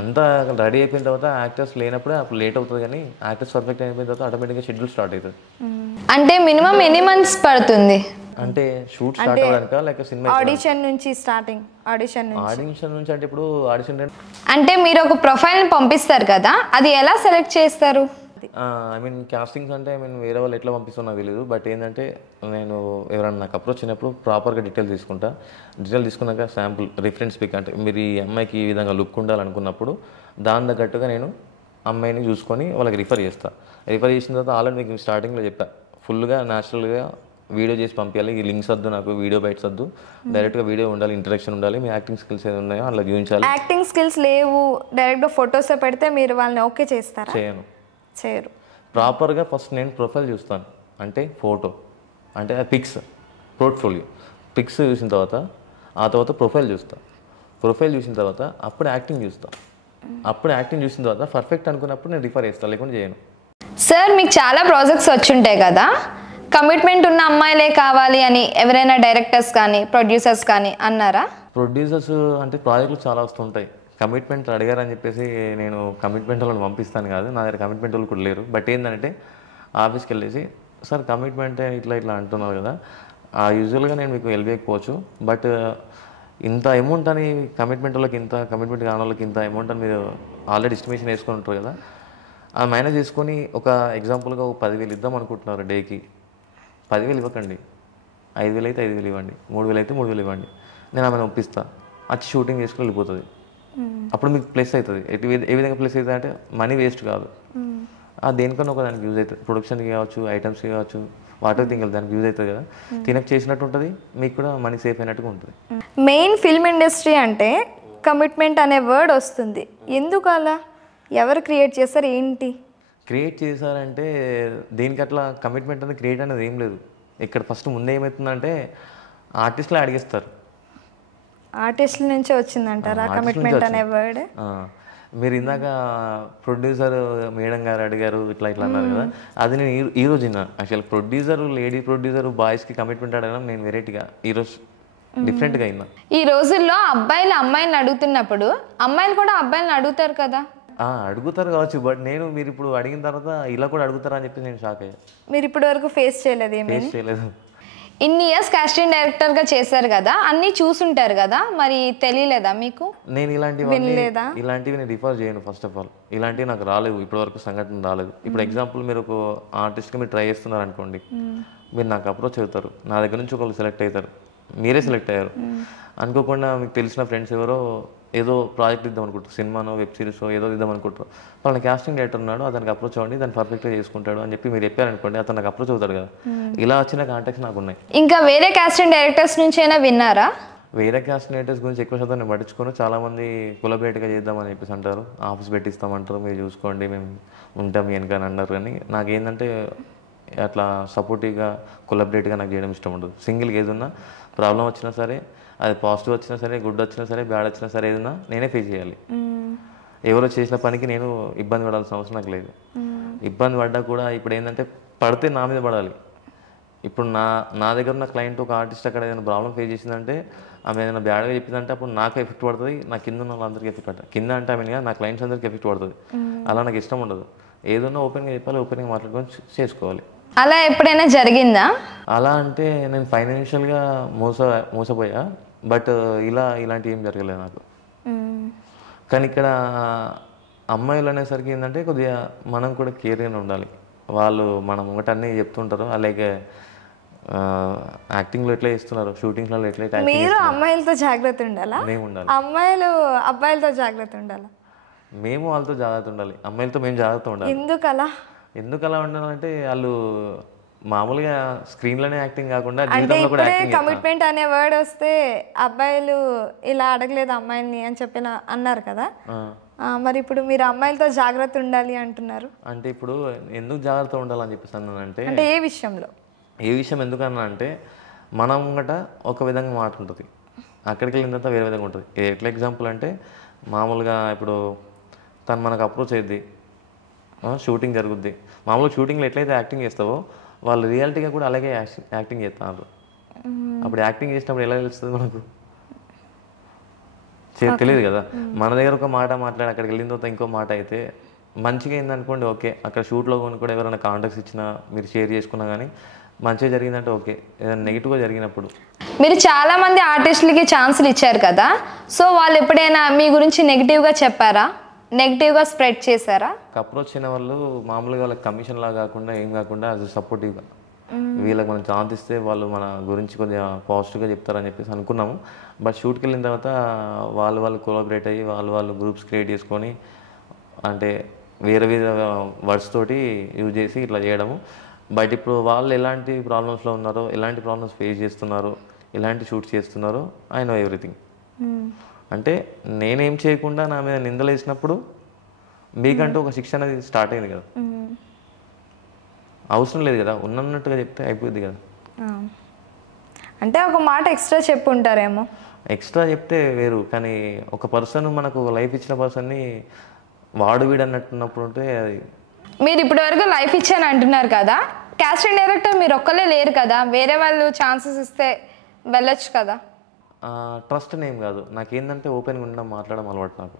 అంతా రెడీ అయిపోయిన తర్వాత యాక్టర్స్ లేనప్పుడే అప్పుడు లేట్ అవుతుంది, కానీ యాక్టర్స్ పర్ఫెక్ట్ అయిపోయిన తర్వాత ఆటోమేటిక్గా షెడ్యూల్ స్టార్ట్ అవుతుంది. అంటే మినిమం ఎన్ని మంత్స్ పడుతుంది అంటే షూట్ స్టార్ట్ అవ్వడానికా లేక సినిమా ఆడిషన్ నుంచి? స్టార్టింగ్ ఆడిషన్ నుంచి అంటే ఇప్పుడు ఆడిషన్ అంటే మీరు ఒక ప్రొఫైల్ పంపిస్తారు కదా, అది ఎలా సెలెక్ట్ చేస్తారు? ఐ మీన్ కాస్టింగ్స్ అంటే ఐ మీన్ వేరే వాళ్ళు ఎట్లా పంపిస్తున్నా నాకు తెలియదు. బట్ ఏంటంటే నేను ఎవరైనా నాకు అప్రోచ్ అయినప్పుడు ప్రాపర్గా డీటెయిల్ తీసుకుంటా. డీటెయిల్ తీసుకున్నాక శాంపుల్ రిఫరెన్స్ పిక్ అంటే మీరు ఈ అమ్మాయికి ఈ విధంగా లుక్ ఉండాలనుకున్నప్పుడు దాని తగ్గట్టుగా నేను అమ్మాయిని చూసుకొని వాళ్ళకి రిఫర్ చేస్తాను. రిఫర్ చేసిన తర్వాత ఆల్రెడీ మీకు స్టార్టింగ్లో చెప్పా, ఫుల్గా న్యాచురల్గా వీడియో చేసి పంపించాలి. ఈ లింక్స్ వద్దు, నాకు వీడియో బైట్స్ వద్దు, డైరెక్ట్గా వీడియో ఉండాలి, ఇంటరాక్షన్ ఉండాలి, మీ యాక్టింగ్ స్కిల్స్ ఏమి ఉన్నాయో అలా చూపించాలి. యాక్టింగ్ స్కిల్స్ లేవు, డైరెక్ట్గా ఫొటోస్ పెడితే మీరు వాళ్ళని ఓకే చేస్తారా? చేయరు. ప్రాపర్గా ఫస్ట్ నేను ప్రొఫైల్ చూస్తాను, అంటే ఫోటో అంటే పిక్స్, పోర్ట్ఫోలియో పిక్స్ చూసిన తర్వాత ఆ తర్వాత ప్రొఫైల్ చూస్తాను. ప్రొఫైల్ చూసిన తర్వాత అప్పుడు యాక్టింగ్ చూస్తాను. అప్పుడు యాక్టింగ్ చూసిన తర్వాత పర్ఫెక్ట్ అనుకున్నప్పుడు నేను రిఫర్ చేస్తాను, లేకుండా చేయను. సార్ మీకు చాలా ప్రాజెక్ట్స్ వచ్చుంటాయి కదా, కమిట్మెంట్ ఉన్న అమ్మాయిలే కావాలి అని ఎవరైనా డైరెక్టర్స్ కానీ ప్రొడ్యూసర్స్ కానీ అన్నారా? ప్రొడ్యూసర్స్ అంటే ప్రాజెక్టులు చాలా వస్తుంటాయి. కమిట్మెంట్ అడిగారని చెప్పేసి నేను కమిట్మెంట్ వాళ్ళని పంపిస్తాను కాదు, నా దగ్గర కమిట్మెంట్ వాళ్ళు కూడా లేరు. బట్ ఏంటంటే ఆఫీస్కి వెళ్ళేసి సార్ కమిట్మెంట్ ఇట్లా ఇట్లా అంటున్నారు కదా, యూజువల్గా నేను మీకు వెళ్ళకపోవచ్చు, బట్ ఇంత అమౌంట్ అని కమిట్మెంట్ వాళ్ళకి ఇంత, కమిట్మెంట్ కాని వాళ్ళకి ఇంత అమౌంట్ అని మీరు ఆల్రెడీ ఎస్టిమేషన్ వేసుకొని ఉంటారు కదా, ఆ మేనేజ్ చేసుకొని ఒక ఎగ్జాంపుల్గా ఒక 10,000 ఇద్దాం అనుకుంటున్నారు డేకి. 10,000 ఇవ్వకండి, 5,000 అయితే 5,000 ఇవ్వండి, 3,000 అయితే 3,000 ఇవ్వండి, నేను ఆమెను ఒప్పిస్తాను. వచ్చి షూటింగ్ చేసుకుని వెళ్ళిపోతుంది. అప్పుడు మీకు ప్లస్ అవుతుంది. ఏ విధంగా ప్లస్ అవుతుంది అంటే మనీ వేస్ట్ కాదు, దేనికన్నా ఒక దానికి యూజ్ అవుతుంది. ప్రొడక్షన్కి కావచ్చు, ఐటమ్స్కి కావచ్చు, వాటర్ థింగ్ దానికి యూజ్ అవుతుంది కదా. తినక చేసినట్టు ఉంటుంది, మీకు కూడా మనీ సేఫ్ అయినట్టుగా ఉంటుంది. మెయిన్ ఫిల్మ్ ఇండస్ట్రీ అంటే కమిట్మెంట్ అనే వర్డ్ వస్తుంది, ఎందుకు అలా? ఎవరు క్రియేట్ చేస్తారు, ఏంటి క్రియేట్ చేశారంటే దీనికి అట్లా కమిట్మెంట్ అనేది క్రియేట్ అనేది ఏం లేదు. ఇక్కడ ఫస్ట్ ముందే ఏమవుతుందంటే ఆర్టిస్టులు అడిగేస్తారు. ఆర్టిస్టుల నుంచే వచ్చిందంటారా కమిట్మెంట్ అనే వర్డ్? మీరు ఇందాక ప్రొడ్యూసర్ మేడం గారు అడిగారు ఇట్లా ఇట్లా అన్నారు కదా, అది నేను ఈరోజు విన్నా. యాక్చువల్ ప్రొడ్యూసర్, లేడీ ప్రొడ్యూసర్ బాయ్స్కి కమిట్మెంట్ అడగడం నేను వెరైటీగా ఈరోజు డిఫరెంట్గా అయినా. ఈ రోజుల్లో అబ్బాయిలు అమ్మాయిలను అడుగుతున్నప్పుడు అమ్మాయిలు కూడా అబ్బాయిలను అడుగుతారు కదా. అడుగుతారు కావచ్చు, బట్ మీరు ఇప్పుడు అడిగిన తర్వాత ఇలా కూడా అడుగుతారా అని చెప్పి నేను షాక్ అయ్యా. మీరు ఇప్పటి వరకు ఫేస్ చేయలేదు? ఫేస్ చేయలేదు. ఇన్ని ఇయర్స్ కాస్టింగ్ డైరెక్టర్గా చేశారు కదా, అన్నీ చూసుంటారు కదా, మరి తెలియలేదా మీకు? నేను ఇలాంటివి నేను రిఫర్ చేయను. ఫస్ట్ ఆఫ్ ఆల్ ఇలాంటివి నాకు రాలేవు, ఇప్పటివరకు సంఘటన రాలేదు. ఇప్పుడు ఎగ్జాంపుల్ మీరు ఒక ఆర్టిస్ట్కి మీరు ట్రై చేస్తున్నారు అనుకోండి, మీరు నాకు అప్రోచ్ అవుతారు, నా దగ్గర నుంచి ఒకళ్ళు సెలెక్ట్ అవుతారు, మీరే సెలెక్ట్ అయ్యారు అనుకోకుండా, మీకు తెలిసిన ఫ్రెండ్స్ ఎవరో ఏదో ప్రాజెక్ట్ ఇద్దాం అనుకుంటారు, సినిమానో వెబ్ సిరీస్ ఏదో ఇద్దాం అనుకుంటారు, వాళ్ళని కాస్టింగ్ డైరెక్టర్ ఉన్నాడు, అతనికి అప్రోచ్ అవ్వండి, దాన్ని పర్ఫెక్ట్గా చేసుకుంటాడు అని చెప్పి మీరు చెప్పారనుకోండి, అతను నాకు అప్రోచ్ అవుతారు కదా. ఇలా వచ్చిన కాంటాక్ట్స్ నాకు ఉన్నాయి. ఇంకా వేరే కాస్టింగ్ డైరెక్టర్స్ నుంచి అయినా విన్నారా? వేరే కాస్టింగ్ డైరెక్టర్స్ గురించి ఎక్కువ శాతం నేను పట్టించుకొని, చాలామంది కొలాబరేట్గా చేద్దామని చెప్పేసి అంటారు, ఆఫీస్ పెట్టిస్తామంటారు, మీరు చూసుకోండి మేము ఉంటాం వెనక అన్నారు. కానీ నాకేంటంటే అట్లా సపోర్టివ్గా కొలాబరేట్గా నాకు చేయడం ఇష్టం ఉండదు. సింగిల్గా ఏదన్నా ప్రాబ్లం వచ్చినా సరే, అది పాజిటివ్ వచ్చినా సరే, గుడ్ వచ్చినా సరే, బ్యాడ్ వచ్చినా సరే, ఏదన్నా నేనే ఫేస్ చేయాలి. ఎవరో చేసిన పనికి నేను ఇబ్బంది పడాల్సిన అవసరం నాకు లేదు. ఇబ్బంది పడ్డా కూడా ఇప్పుడు ఏంటంటే పడితే నా మీద పడాలి. ఇప్పుడు నా దగ్గర ఉన్న క్లయింట్ ఒక ఆర్టిస్ట్ అక్కడ ఏదైనా ప్రాబ్లం ఫేస్ చేసిందంటే, ఆమె ఏదైనా బ్యాడ్గా చెప్పిందంటే అప్పుడు నాకు ఎఫెక్ట్ పడుతుంది, నా కింద ఉన్న వాళ్ళందరికీ ఎఫెక్ట్ పడుతుంది. కింద అంటే ఆమె నా క్లయింట్స్ అందరికీ ఎఫెక్ట్ పడుతుంది. అలా నాకు ఇష్టం ఉండదు. ఏదన్నా ఓపెన్గా చెప్పాలి, ఓపెన్గా మాట్లాడుకొని చేసుకోవాలి. అలా ఎప్పుడైనా జరిగిందా? అలా అంటే నేను ఫైనాన్షియల్గా మోసపోయా, బట్ ఇలాంటివి ఏం జరగలేదు నాకు. కానీ ఇక్కడ అమ్మాయిలు అనేసరికి ఏంటంటే కొద్దిగా మనం కూడా కేర్గానే ఉండాలి. వాళ్ళు మనం ఒకటి అన్నీ చెప్తుంటారు, అలాగే యాక్టింగ్లో ఎట్లా చేస్తున్నారు, షూటింగ్స్లో ఎట్లా మీరు అమ్మాయిలతో జాగ్రత్త ఉండాలా? మేము ఉండాలి. అమ్మాయిలు అబ్బాయిలతో జాగ్రత్త ఉండాలా? మేము వాళ్ళతో జాగ్రత్త ఉండాలి, అమ్మాయిలతో మేము జాగ్రత్త ఉండాలి. ఎందుకు అలా ఉండాలంటే వాళ్ళు మామూలుగా స్క్రీన్లోనే యాక్టింగ్ కాకుండా జీవితంలో కూడా యాక్టింగ్. కమిట్మెంట్ అనే వర్డ్ వస్తే అబ్బాయిలు ఇలా అడగలేదు అమ్మాయిల్ని అని చెప్పి అన్నారు కదా, మరి ఇప్పుడు మీరు అమ్మాయిలతో జాగ్రత్త ఉండాలి అంటున్నారు అంటే ఇప్పుడు ఎందుకు జాగ్రత్త ఉండాలని చెప్పేసి అన్నానంటే, ఏ విషయం ఎందుకన్నా అంటే మనం ముంగట ఒక విధంగా మాట ఉంటుంది, అక్కడికి వెళ్ళిన తర్వాత వేరే విధంగా ఉంటుంది. ఎట్లా ఎగ్జాంపుల్ అంటే మామూలుగా ఇప్పుడు తను మనకు అప్రోచ్ అయ్యిద్ది, షూటింగ్ జరుగుద్ది. మామూలుగా షూటింగ్లో ఎట్లయితే యాక్టింగ్ చేస్తావో వాళ్ళు రియాలిటీగా కూడా అలాగే యాక్టింగ్ చేస్తున్నారు. అప్పుడు యాక్టింగ్ చేసినప్పుడు ఎలా తెలుస్తుంది మనకు? తెలియదు కదా. మన దగ్గర ఒక మాట మాట్లాడి అక్కడికి వెళ్ళిన తర్వాత ఇంకో మాట అయితే మంచిగా అయిందనుకోండి, ఓకే. అక్కడ షూట్లో కూడా ఎవరైనా కాంటాక్ట్స్ ఇచ్చినా మీరు షేర్ చేసుకున్నా కానీ మంచిగా జరిగిందంటే ఓకే. ఏదైనా నెగిటివ్గా జరిగినప్పుడు మీరు చాలా మంది ఆర్టిస్టులకి ఛాన్సులు ఇచ్చారు కదా, సో వాళ్ళు ఎప్పుడైనా మీ గురించి నెగిటివ్గా చెప్పారా, నెగిటివ్గా స్ప్రెడ్ చేశారా? అప్రోచ్ అయిన వాళ్ళు మామూలుగా వాళ్ళకి కమిషన్ లాగా కాకుండా ఏం కాకుండా అది సపోర్టివ్గా వీళ్ళకి మనం ఛాన్స్ ఇస్తే వాళ్ళు మన గురించి కొద్దిగా పాజిటివ్గా చెప్తారని చెప్పేసి అనుకున్నాము. బట్ షూట్కి వెళ్ళిన తర్వాత వాళ్ళు కొలాబరేట్ అయ్యి వాళ్ళు గ్రూప్స్ క్రియేట్ చేసుకొని అంటే వేరే వర్డ్స్ తోటి యూజ్ చేసి ఇట్లా చేయడము. బట్ ఇప్పుడు వాళ్ళు ఎలాంటి ప్రాబ్లమ్స్లో ఉన్నారో, ఎలాంటి ప్రాబ్లమ్స్ ఫేస్ చేస్తున్నారో, ఎలాంటి షూట్స్ చేస్తున్నారో ఐ నో ఎవ్రీథింగ్. అంటే నేనేం చేయకుండా నా మీద నిందలు వేసినప్పుడు మీకంటూ ఒక శిక్ష అనేది స్టార్ట్ అయింది కదా, అవసరం లేదు కదా, ఉన్నట్టుగా చెప్తే అయిపోద్ది కదా. అంటే ఒక మాట ఎక్స్ట్రా చెప్పుంటారేమో. ఎక్స్ట్రా చెప్తే వేరు, కానీ ఒక పర్సన్ మనకు లైఫ్ ఇచ్చిన పర్సన్ని వాడు వీడు అన్నట్టున్నప్పుడు ఉంటే అది. మీరు ఇప్పటి వరకు లైఫ్ ఇచ్చాను అంటున్నారు కదా, కాస్టింగ్ డైరెక్టర్ మీరు ఒక్కలే లేరు కదా, వేరే వాళ్ళు ఛాన్సెస్ ఇస్తే వెళ్ళొచ్చు కదా. ట్రస్ట్ ఏం కాదు, నాకేంటంటే ఓపెన్గా ఉండడం, మాట్లాడడం అలవాటు నాకు.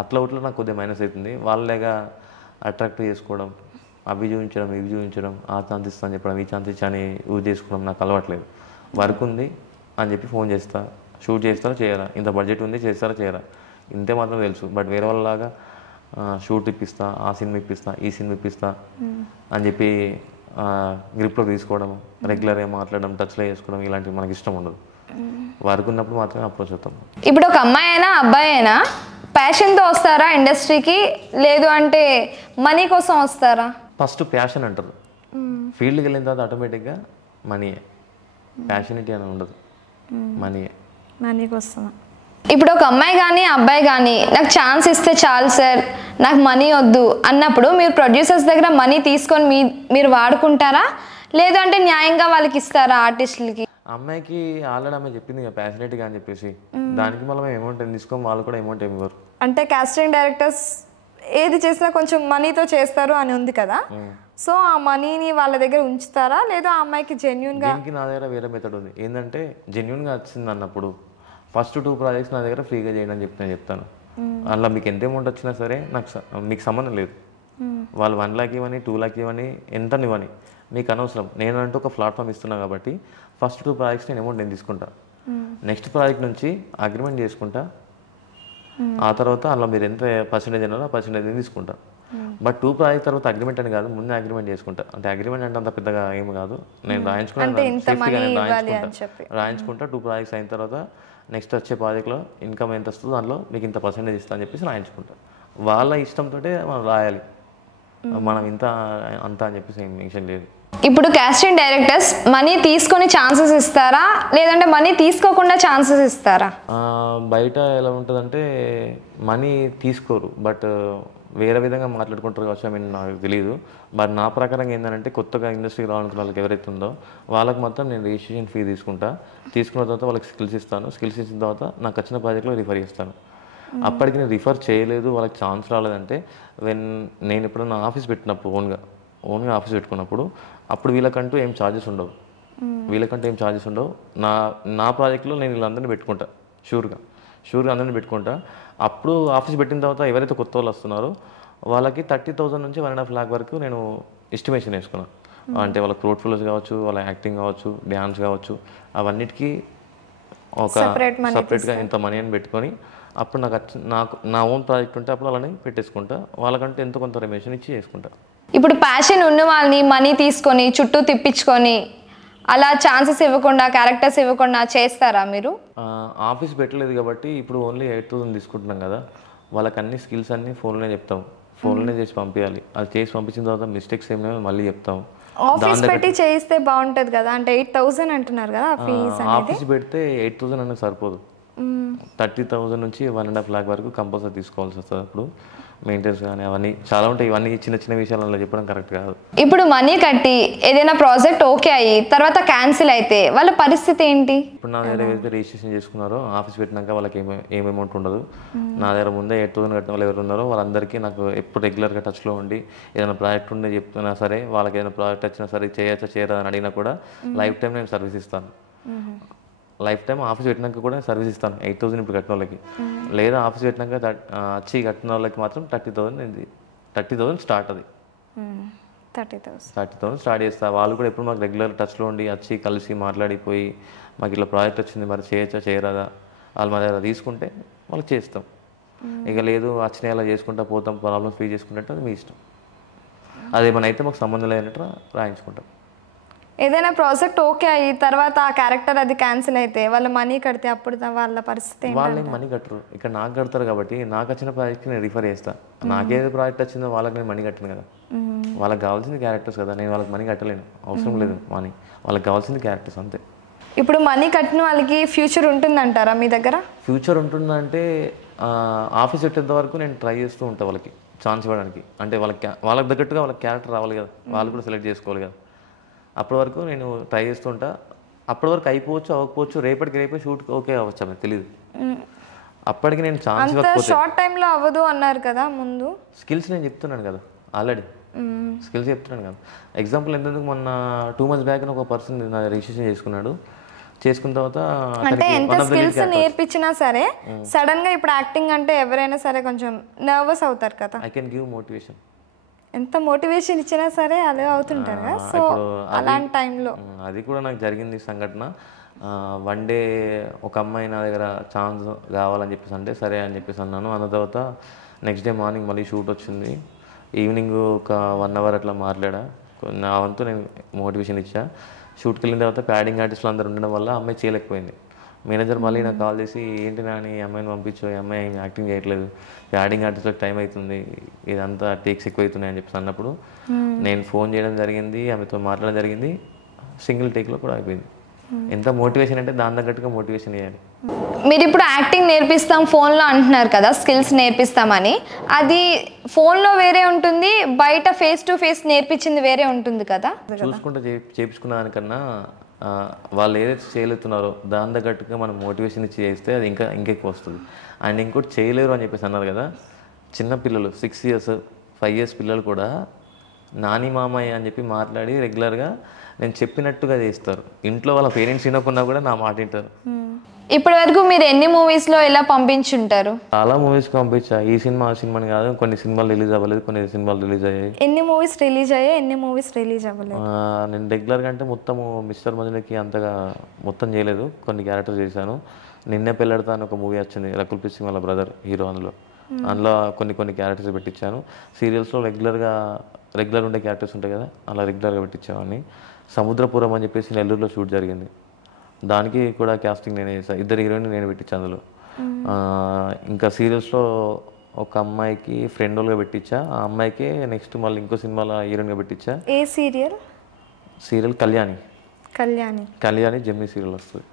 అట్లా నాకు కొద్దిగా మైనస్ అవుతుంది. వాళ్ళేగా అట్రాక్ట్ చేసుకోవడం, అవి చూపించడం, ఇవి చూపించడం, ఆ ఛాన్స్ ఇస్తాను చెప్పడం, ఈ ఛాన్స్ ఇచ్చా అని యూజ్ చేసుకోవడం నాకు అలవాట్లేదు. వర్క్ ఉంది అని చెప్పి ఫోన్ చేస్తా, షూట్ చేస్తారా చేయరా, ఇంత బడ్జెట్ ఉంది చేస్తారా చేయరా, ఇంతే మాత్రం తెలుసు. బట్ వేరే వాళ్ళలాగా షూట్ ఇప్పిస్తా, ఆ సినిమా ఇప్పిస్తా, ఈ సినిమా ఇప్పిస్తా అని చెప్పి గ్రిప్లో తీసుకోవడం, రెగ్యులర్గా మాట్లాడడం, టచ్లో చేసుకోవడం ఇలాంటివి మనకి ఇష్టం ఉండదు. వర్క్ ఉన్నప్పుడు మాత్రమే అప్రోచ్ అవుతాం. ఇప్పుడు ఒక అమ్మాయి అయినా అబ్బాయి అయినా ప్యాషన్తో వస్తారా ఇండస్ట్రీకి, లేదు అంటే మనీ కోసం వస్తారా? ఫస్ట్ ప్యాషన్ అంటారు, ఫీల్డ్కి వెళ్ళిన తర్వాత ఆటోమేటిక్గా మనీయే. ప్యాషనిటీ అని ఉండదు, మనీయే. మనీ కోసం. ఇప్పుడు ఒక అమ్మాయి కానీ అబ్బాయి కానీ నాకు ఛాన్స్ ఇస్తే చాలు సార్, నాకు మనీ వద్దు అన్నప్పుడు మీరు ప్రొడ్యూసర్స్ దగ్గర మనీ తీసుకొని మీరు వాడుకుంటారా, లేదు అంటే న్యాయంగా వాళ్ళకి ఇస్తారా ఆర్టిస్టులకి? అమ్మాయికి ఆల్రెడీ అమ్మాయి చెప్పింది కదా ప్యాషనేట్గా అని చెప్పేసి, దానికి మనం అమౌంట్ ఏం తీసుకోం, వాళ్ళు కూడా అమౌంట్ ఏమి ఇవ్వరు. అంటే కాస్టింగ్ డైరెక్టర్స్ ఏది చేసినా కొంచెం మనీతో చేస్తారు అని ఉంది కదా, సో ఆ మనీని వాళ్ళ దగ్గర ఉంచుతారా, లేదా ఆ అమ్మాయికి జెన్యున్గా? దీనికి నా దగ్గర వేరే మెథడ్ ఉంది. ఏంటంటే జెన్యున్గా వచ్చింది అన్నప్పుడు ఫస్ట్ 2 ప్రాజెక్ట్స్ నా దగ్గర ఫ్రీగా చేయండి అని చెప్పి నేను చెప్తాను. అందులో మీకు ఎంత అమౌంట్ వచ్చినా సరే నాకు మీకు సంబంధం లేదు. వాళ్ళు 1 lakh ఇవ్వని, 2 lakh ఇవ్వని, ఎంత ఇవ్వని మీకు అనవసరం. నేను అంటూ ఒక ప్లాట్ఫామ్ ఇస్తున్నాను కాబట్టి ఫస్ట్ 2 ప్రాజెక్ట్స్ నేను అమౌంట్ నేను తీసుకుంటా. నెక్స్ట్ ప్రాజెక్ట్ నుంచి అగ్రిమెంట్ చేసుకుంటా. ఆ తర్వాత అలా మీరు ఎంత పర్సెంటేజ్ అన్నారో ఆ పర్సెంటేజ్ తీసుకుంటా. బట్ 2 ప్రాజెక్ట్ తర్వాత అగ్రిమెంట్ అని కాదు, ముందే అగ్రిమెంట్ చేసుకుంటా. అంటే అగ్రిమెంట్ అంటే అంత పెద్దగా ఏమి కాదు, నేను రాయించుకుంటా. 2 ప్రాజెక్ట్స్ అయిన తర్వాత నెక్స్ట్ వచ్చే ప్రాజెక్ట్లో ఇన్కమ్ ఎంత వస్తుందో దాంట్లో మీకు ఇంత పర్సెంటేజ్ ఇస్తా అని చెప్పేసి రాయించుకుంటా. వాళ్ళ ఇష్టంతో మనం రాయాలి, మనం ఇంత అంత అని చెప్పేసి ఏం మెన్షన్ లేదు. ఇప్పుడు కాస్టింగ్ డైరెక్టర్స్ మనీ తీసుకొని ఛాన్సెస్ ఇస్తారా, లేదంటే మనీ తీసుకోకుండా ఛాన్సెస్ ఇస్తారా? బయట ఎలా ఉంటుందంటే మనీ తీసుకోరు, బట్ వేరే విధంగా మాట్లాడుకుంటారు కావచ్చు. నాకు తెలియదు. బట్ నా ప్రకారం ఏంటంటే కొత్తగా ఇండస్ట్రీకి రావాలనుకున్న వాళ్ళకి ఎవరైతే ఉందో వాళ్ళకి మొత్తం నేను రిజిస్ట్రేషన్ ఫీ తీసుకుంటా. తీసుకున్న తర్వాత వాళ్ళకి స్కిల్స్ ఇస్తాను. స్కిల్స్ ఇచ్చిన తర్వాత నాకు వచ్చిన ప్రాజెక్ట్లో రిఫర్ చేస్తాను. అప్పటికి నేను రిఫర్ చేయలేదు, వాళ్ళకి ఛాన్స్ రాలేదంటే నేను ఇప్పుడు నా ఆఫీస్ పెట్టినప్పుడు ఓన్గా ఆఫీస్ పెట్టుకున్నప్పుడు అప్పుడు వీళ్ళకంటూ ఏం ఛార్జెస్ ఉండవు. నా ప్రాజెక్ట్లో నేను వీళ్ళందరినీ పెట్టుకుంటా, షూర్గా అందరినీ పెట్టుకుంటా. అప్పుడు ఆఫీస్ పెట్టిన తర్వాత ఎవరైతే కొత్త వాళ్ళు వస్తున్నారో వాళ్ళకి 30,000 నుంచి 1.5 lakh వరకు నేను ఎస్టిమేషన్ వేసుకున్నాను. అంటే వాళ్ళ పోర్ట్ఫోలియోస్ కావచ్చు, వాళ్ళ యాక్టింగ్ కావచ్చు, డ్యాన్స్ కావచ్చు, అవన్నిటికీ ఒక సపరేట్గా ఇంత మనీ అని పెట్టుకొని అప్పుడు నాకు నా ఓన్ ప్రాజెక్ట్ ఉంటే అప్పుడు వాళ్ళని పెట్టేసుకుంటా. వాళ్ళకంటే ఎంతో కొంత రెమ్యూనరేషన్ ఇచ్చి చేసుకుంటా. ఇప్పుడు ప్యాషన్ ఉన్న వాళ్ళని మనీ తీసుకొని చుట్టూ తిప్పించుకొని అలా ఛాన్సెస్ ఇవ్వకుండా, క్యారెక్టర్స్ ఇవ్వకుండా చేస్తారా మీరు? ఆఫీస్ పెట్టలేదు కాబట్టి ఇప్పుడు ఓన్లీ 8,000 తీసుకుంటున్నాం కదా, వాళ్ళకి అన్ని స్కిల్స్ అన్నీ ఫోన్లోనే చెప్తాం. ఫోన్లోనే చేసి పంపించాలి. అది చేసి పంపించిన తర్వాత మిస్టేక్స్ ఏమైనా మళ్ళీ చెప్తాం. ఆఫీస్ పెట్టి చేయిస్తే బాగుంటుంది కదా, అంటే 8,000 అంటున్నారు కదా ఫీజ్. ఆఫీస్ పెడితే 8,000 అనేది సరిపోదు. 30,000 నుంచి 1.5 lakh వరకు కంపల్సరీ తీసుకోవాల్సి వస్తుంది. అప్పుడు మెయింటెనెన్స్ కానీ అవన్నీ చాలా ఉంటాయి. ఇవన్నీ చిన్న విషయాలలో చెప్పడం కరెక్ట్ కాదు. ఇప్పుడు మనీ కట్టి ఏదైనా ప్రాజెక్ట్ ఓకే అయ్యి తర్వాత క్యాన్సిల్ అయితే వాళ్ళ పరిస్థితి ఏంటి? ఇప్పుడు నా దగ్గర ఏదైతే రిజిస్ట్రేషన్ చేసుకున్నారో ఆఫీస్ పెట్టినాక వాళ్ళకి ఏం అమౌంట్ ఉండదు. నా దగ్గర ముందే 8,000 కట్టిన వాళ్ళు ఎవరు ఉన్నారో వాళ్ళందరికీ నాకు ఎప్పుడు రెగ్యులర్గా టచ్లో ఉండి ఏదైనా ప్రాజెక్ట్ ఉండే చెప్తున్నా సరే, వాళ్ళకి ఏదైనా ప్రాజెక్ట్ వచ్చినా సరే చేయరా అని అడిగినా కూడా లైఫ్ టైం నేను సర్వీస్ ఇస్తాను. లైఫ్ టైం ఆఫీస్ పెట్టినాక కూడా సర్వీస్ ఇస్తాను 8,000 ఇప్పుడు కట్టిన వాళ్ళకి. లేదా ఆఫీస్ పెట్టినాక వచ్చి కట్టిన వాళ్ళకి మాత్రం 30,000 స్టార్ట్. అది 30,000 స్టార్ట్ చేస్తా. వాళ్ళు కూడా ఎప్పుడు మాకు రెగ్యులర్ టచ్లో ఉండి వచ్చి కలిసి మాట్లాడిపోయి మాకు ఇట్లా ప్రాజెక్ట్ వచ్చింది మరి చేయరాదా, వాళ్ళు మా దగ్గర తీసుకుంటే వాళ్ళకి చేస్తాం. ఇక లేదు వచ్చిన అలా చేసుకుంటా పోతాం, ప్రాబ్లమ్స్ ఫేస్ చేసుకుంటే అది మీ ఇష్టం. అదేమైనా అయితే మాకు సంబంధం లేనట్టు రాయించుకుంటాం. ఏదైనా ప్రాజెక్ట్ ఓకే అయ్యి తర్వాత ఆ క్యారెక్టర్ అది క్యాన్సిల్ అయితే వాళ్ళు మనీ కడితే అప్పుడు వాళ్ళ పరిస్థితి? వాళ్ళు మనీ కట్టరు, ఇక్కడ నాకు కడతారు కాబట్టి నాకు వచ్చిన ప్రాజెక్ట్కి నేను రిఫర్ చేస్తాను. నాకేదో ప్రాజెక్ట్ వచ్చిందో వాళ్ళకి నేను మనీ కట్టాను కదా. వాళ్ళకి కావాల్సింది క్యారెక్టర్స్ కదా, నేను వాళ్ళకి మనీ కట్టలేను, అవసరం లేదు మనీ. వాళ్ళకి కావాల్సింది క్యారెక్టర్స్ అంతే. ఇప్పుడు మనీ కట్టిన వాళ్ళకి ఫ్యూచర్ ఉంటుందంటారా మీ దగ్గర? ఫ్యూచర్ ఉంటుందంటే ఆఫీస్ పెట్టేంత వరకు నేను ట్రై చేస్తూ ఉంటాను వాళ్ళకి ఛాన్స్ ఇవ్వడానికి. అంటే వాళ్ళకి తగ్గట్టుగా వాళ్ళకి క్యారెక్టర్ రావాలి కదా, వాళ్ళు కూడా సెలెక్ట్ చేసుకోవాలి కదా. అప్పటి వరకు నేను ట్రై చేస్తుంటా. అప్పటి వరకు అయిపోవచ్చు అవ్వకపోవచ్చు, రేపే షూట్ ఓకే అవ్వచ్చు, అది తెలియదు. అప్పటికి నేను ఛాన్స్ ఇవ్వకపోతే షార్ట్ టైంలో అవ్వదు అన్నారు కదా ముందు. స్కిల్స్ నేను చెప్తున్నాను కదా, ఆల్రెడీ స్కిల్స్ చెప్తున్నాను కదా. ఎగ్జాంపుల్ ఎందుకు మొన్న 2 months బ్యాక్ ఒక పర్సన్ నా రిజిస్ట్రేషన్ చేసుకున్న తర్వాత అంటే ఎంత స్కిల్స్ నేర్పించినా సరే సడన్ గా ఇప్పుడు యాక్టింగ్ అంటే ఎవరైనా సరే కొంచెం నర్వస్ అవుతారు కదా. I can give motivation. ఎంత మోటివేషన్ ఇచ్చినా సరే అలా అవుతుంటారు కదా. సో అలాంటి టైంలో అది కూడా నాకు జరిగింది సంఘటన. వన్ డే ఒక అమ్మాయి నా దగ్గర ఛాన్స్ కావాలని చెప్పేసి అంటే సరే అని చెప్పేసి అన్నాను. అన్న తర్వాత నెక్స్ట్ డే మార్నింగ్ మళ్ళీ షూట్ వచ్చింది. ఈవినింగ్ ఒక 1 hour అట్లా మాట్లాడా. నా వంతు నేను మోటివేషన్ ఇచ్చా. షూట్కి వెళ్ళిన తర్వాత ప్యాడింగ్ ఆర్టిస్టులు అందరూ ఉండడం వల్ల అమ్మాయి చేయలేకపోయింది. మేనేజర్ మళ్ళీ నాకు కాల్ చేసి ఏంటి నాని ఈ అమ్మాయిని పంపించు, ఈ అమ్మాయి యాక్టింగ్ చేయట్లేదు, యాడింగ్ ఆర్టిస్ట్లకు టైం అవుతుంది, ఇదంతా టేక్స్ ఎక్కువ అవుతున్నాయి అని చెప్పేసి అన్నప్పుడు నేను ఫోన్ చేయడం జరిగింది, ఆమెతో మాట్లాడడం జరిగింది, సింగిల్ టేక్లో కూడా అయిపోయింది. ఎంత మోటివేషన్ అంటే దాని తగ్గట్టుగా మోటివేషన్ చేయాలి. మీరు ఇప్పుడు యాక్టింగ్ నేర్పిస్తాం ఫోన్లో అంటున్నారు కదా, స్కిల్స్ నేర్పిస్తామని, అది ఫోన్లో వేరే ఉంటుంది, బయట ఫేస్ టు ఫేస్ నేర్పించింది వేరే ఉంటుంది కదా. చూసుకుంటే చేయించుకున్న దానికన్నా వాళ్ళు ఏదైతే చేయలేతున్నారో దాని తగ్గట్టుగా మనం మోటివేషన్ ఇచ్చి చేస్తే అది ఇంకా ఇంకెక్కువ వస్తుంది. అండ్ ఇంకోటి చేయలేరు అని చెప్పేసి అన్నారు కదా, చిన్న పిల్లలు 6 years 5 years పిల్లలు కూడా నాని మామయ్య అని చెప్పి మాట్లాడి రెగ్యులర్గా నేను చెప్పినట్టుగా చేస్తారు. ఇంట్లో వాళ్ళ పేరెంట్స్ వినకున్నా కూడా నా మాట వింటారు. ఇప్పటి వరకు మీరు ఎన్ని మూవీస్లో ఎలా పంపించుంటారు? చాలా మూవీస్కి పంపించా. ఈ సినిమా ఆ సినిమాని కాదు, కొన్ని సినిమాలు రిలీజ్ అవ్వలేదు, కొన్ని సినిమాలు రిలీజ్ అయ్యాయి. ఎన్ని మూవీస్ రిలీజ్ అయ్యాయి, ఎన్ని మూవీస్ రిలీజ్ అవ్వలేదు? నేను రెగ్యులర్గా అంటే మొత్తము మిస్టర్ మజునకి అంతగా మొత్తం చేయలేదు, కొన్ని క్యారెక్టర్స్ చేశాను. నిన్నే పెళ్ళడతా అని ఒక మూవీ వచ్చింది, రకుల్ ప్రీత్ సింగ్ వాళ్ళ బ్రదర్ హీరో, అందులో కొన్ని క్యారెక్టర్స్ పెట్టించాను. సీరియల్స్లో రెగ్యులర్ ఉండే క్యారెక్టర్స్ ఉంటాయి కదా, అలా రెగ్యులర్గా పెట్టించామని. సముద్రపురం అని చెప్పేసి నెల్లూరులో షూట్ జరిగింది, దానికి కూడా కాస్టింగ్ నేనే చేశాను. 2 హీరోయిన్ నేను పెట్టించాను అందులో. ఇంకా సీరియల్స్లో ఒక అమ్మాయికి ఫ్రెండ్ రోల్గా పెట్టించా, ఆ అమ్మాయికి నెక్స్ట్ మళ్ళీ ఇంకో సినిమాలో హీరోయిన్గా పెట్టించా. ఏ సీరియల్? కళ్యాణి జెమినీ సీరియల్ వస్తుంది.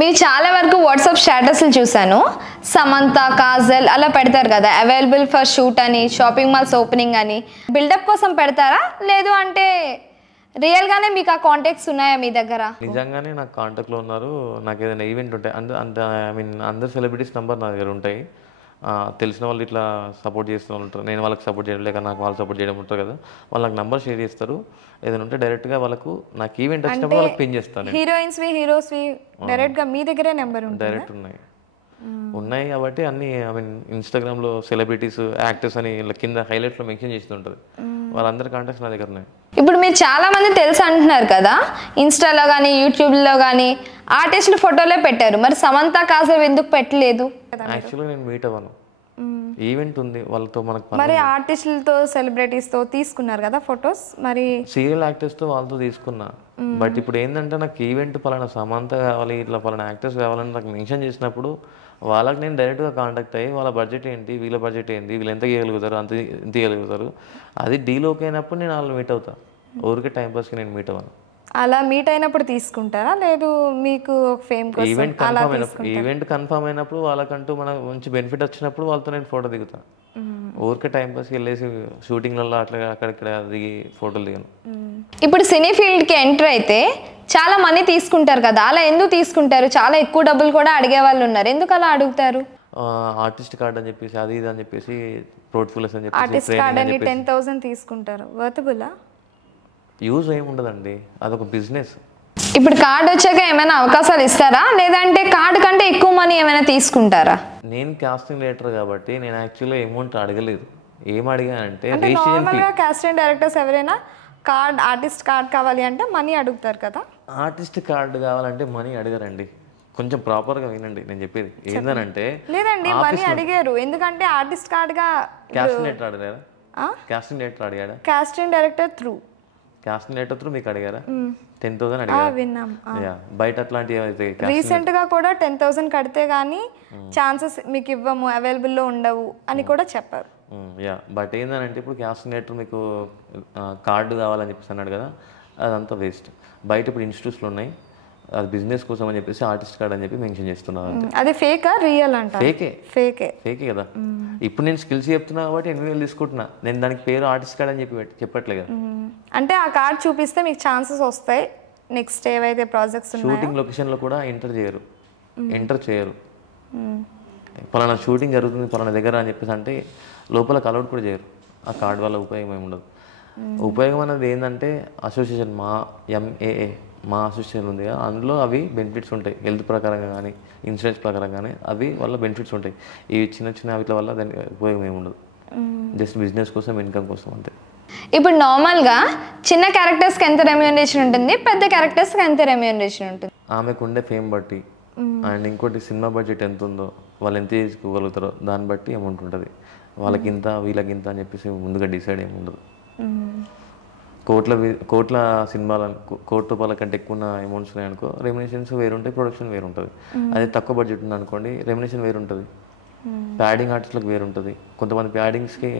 మీరు చాలా వరకు వాట్సాప్ స్టేటస్లు చూశాను, సమంత కాజల్ అలా పెడతారు కదా, అవైలబుల్ ఫర్ షూట్ అని, షాపింగ్ మాల్స్ ఓపెనింగ్ అని. బిల్డప్ కోసం పెడతారా, లేదు అంటే రియల్గానే మీకు ఆ కాంటాక్ట్స్ ఉన్నాయా మీ దగ్గర? నిజంగానే నాకు కాంటాక్ట్లో ఉన్నారు. నాకు ఏదైనా ఈవెంట్ ఉంటాయి అందరు సెలబ్రిటీస్ నెంబర్ నా దగ్గర ఉంటాయి. తెలిసిన వాళ్ళు ఇట్లా సపోర్ట్ చేస్తున్న వాళ్ళు ఉంటారు, నేను వాళ్ళకి సపోర్ట్ చేయడం లేక నాకు వాళ్ళు సపోర్ట్ చేయడం ఉంటారు కదా, వాళ్ళు నాకు నెంబర్ షేర్ చేస్తారు. ఏదైనా ఉంటే డైరెక్ట్గా వాళ్ళకు నాకు ఈవెంట్ వచ్చినప్పుడు వాళ్ళకి పిన్ చేస్తాను. హీరోస్వి డైరెక్ట్గా మీ దగ్గరే నెంబర్ డైరెక్ట్ ఉన్నాయి కాబట్టి అన్ని ఇన్స్టాగ్రామ్లో సెలబ్రిటీస్ యాక్టర్స్ అని కింద హైలైట్లో మెన్షన్ చేస్తుంటుంది, వాళ్ళందరి కాంటాక్ట్స్ నా దగ్గర ఉన్నాయి. ఇప్పుడు మీరు చాలా మంది తెలుసు అంటున్నారు కదా, ఇన్స్టాలో కానీ యూట్యూబ్లో కానీ ఆర్టిస్టుల ఫోటోలే పెట్టారు, మరి సమంత కాజల్ ఎందుకు పెట్టలేదు? యాక్చువల్గా నేను మీట్ అవ్వను, ఈవెంట్ ఉంది వాళ్ళతో మనకు. మరి ఆర్టిస్టులతో సెలబ్రిటీస్తో తీసుకున్నారు కదా ఫొటోస్, మరి సీరియల్ యాక్టర్స్తో వాళ్ళతో తీసుకున్నా. బట్ ఇప్పుడు ఏంటంటే నాకు ఈవెంట్ పలానా సమంత కావాలి, ఇట్లా పలానా యాక్టర్స్ కావాలని నాకు మెన్షన్ చేసినప్పుడు వాళ్ళకి నేను డైరెక్ట్గా కాంటాక్ట్ అయ్యి వాళ్ళ బడ్జెట్ ఏంటి, వీళ్ళ బడ్జెట్ ఏంటి, వీళ్ళు ఎంత చేయగలుగుతారు, అంత తీయగలుగుతారు, అది డీల్ ఓకే అయినప్పుడు నేను వాళ్ళు మీట్ అవుతాను. ఊరికే టైంపాస్కి నేను మీట్ అవ్వను. అలా మీట్ అయినప్పుడు తీసుకుంటారా, లేదు మీకు ఫేమ్ కోసం? ఈవెంట్ కన్ఫర్మ్ అయినప్పుడు వాళ్ళకంటూ మనకు మంచి బెనిఫిట్ వచ్చినప్పుడు వాళ్ళతో నేను ఫోటో దిగుతాను. ఊరికే టైంపాస్కి వెళ్ళేసి షూటింగ్లలో అట్లా అక్కడిక్కడ దిగి ఫోటోలు దిగాను. ఇప్పుడు సినీ ఫీల్డ్కి ఎంటర్ అయితే చాలా మనీ తీసుకుంటారు కదా, అలా ఎందుకు తీసుకుంటారు? చాలా ఎక్కువ డబ్బులు కూడా అడిగే వాళ్ళు ఉన్నారు, ఎందుకు అలా అడుగుతారు? ఆర్టిస్ట్ కార్డ్ అని చెప్పేసి అది ఇది అని చెప్పేసి పోర్ట్ఫోలియోస్ అని చెప్పేసి ఆర్టిస్ట్ కార్డ్ అని 10,000 తీసుకుంటారు. వర్తబులా? యూజ్ ఏముండదండి, అదొక బిజినెస్. ఇప్పుడు కార్డ్ వచ్చాక ఏమైనా అవకాశాలు ఇస్తారా, లేదంటే కార్డ్ కంటే ఎక్కువ మనీ ఏమైనా తీసుకుంటారా? నేను కాస్టింగ్ డైరెక్టర్ కాబట్టి నేను యాక్చువల్గా అమౌంట్ అడగలేదు. ఏం అడిగానంటే కాస్టింగ్ డైరెక్టర్స్ ఎవరైనా కార్డ్, ఆర్టిస్ట్ కార్డ్ కావాలి అంటే మనీ అడుగుతారు కదా. ఆర్టిస్ట్ కార్డు కావాలంటే మనీ అడగరండి, కొంచెం ప్రాపర్గా వినండి నేను చెప్పేది. ఏంటంటే లేదండి మనీ అడిగారు, ఎందుకంటే ఆర్టిస్ట్ కార్డ్గా కాస్టింగ్ డైరెక్టర్ అడిగారా? కాస్టింగ్ డైరెక్టర్ అడిగాడా? కాస్టింగ్ డైరెక్టర్ త్రూ మీకు అడిగారా? 10,000 అడిగారా? బయట అట్లాంటివి అయితే రీసెంట్ గా కూడా 10,000 కడితే గానీ ఛాన్సెస్ మీకు ఇవ్వము, అవైలబుల్లో ఉండవు అని కూడా చెప్పారు. బట్ ఏంటంటే ఇప్పుడు కాస్టింగ్ డైరెక్టర్ మీకు కార్డు కావాలని చెప్పేసి అన్నాడు కదా, అదంతా వేస్ట్. బయట ఇప్పుడు ఇన్స్టిట్యూట్స్లో ఉన్నాయి, అది బిజినెస్ కోసం అని చెప్పేసి ఆర్టిస్ట్ కార్డ్ అని చెప్పి మెన్షన్ చేస్తున్నారు. అది ఫేకా రియల్ అంట? ఫేకే కదా. ఇప్పుడు నేను స్కిల్స్ చెప్తున్నా కాబట్టి 8,000 తీసుకుంటున్నా, నేను దానికి పేరు ఆర్టిస్ట్ కార్డ్ అని చెప్పట్లే కదా. అంటే ఆ కార్డ్ చూపిస్తే మీకు ఛాన్సెస్ వస్తాయి నెక్స్ట్ ఏవైతే ప్రాజెక్ట్స్ ఉన్నాయో. షూటింగ్ లొకేషన్లో కూడా ఎంటర్ చేయరు. పలానా షూటింగ్ జరుగుతుంది పలానా దగ్గర అని చెప్పేసి అంటే లోపల అలౌట్ కూడా చేయరు. ఆ కార్డ్ వల్ల ఉపయోగం ఏమి ఉండదు. ఉపయోగం అనేది ఏంటంటే అసోసియేషన్, మా అసోసియేషన్ ఉంది కదా, అందులో అవి బెనిఫిట్స్ ఉంటాయి. హెల్త్ ప్రకారంగా కానీ ఇన్సూరెన్స్ ప్రకారం కానీ అవి వల్ల బెనిఫిట్స్ ఉంటాయి. ఈ చిన్న వీటి వల్ల దాని ఉపయోగం ఏమి ఉండదు, జస్ట్ బిజినెస్ కోసం, ఇన్కమ్ కోసం అంతే. ఇప్పుడు నార్మల్గా చిన్న క్యారెక్టర్స్కి ఎంత రెమ్యూనరేషన్ ఉంటుంది, పెద్ద క్యారెక్టర్స్కి ఎంత రెమ్యూనరేషన్ ఉంటుంది? ఆమెకు ఉండే ఫేమ్ బట్టి అండ్ ఇంకోటి సినిమా బడ్జెట్ ఎంత ఉందో, వాళ్ళు ఎంత చేసుకోగలుగుతారో దాన్ని బట్టి అమౌంట్ ఉంటుంది. వాళ్ళకి ఇంత వీళ్ళకి ఇంత అని చెప్పేసి ముందుగా డిసైడ్ ఏమి ఉండదు. కోట్ల సినిమాలు కోటి రూపాయల కంటే ఎక్కువ ఉన్న అమౌంట్స్ ఉన్నాయనుకో రెమ్యునేషన్స్ వేరు ఉంటాయి, ప్రొడక్షన్ వేరు ఉంటుంది. అదే తక్కువ బడ్జెట్ ఉంది అనుకోండి రెమ్యునేషన్ వేరు ఉంటుంది, ప్యాడింగ్ ఆర్టిస్ట్లకు వేరు ఉంటుంది. కొంతమంది ప్యాడింగ్స్కి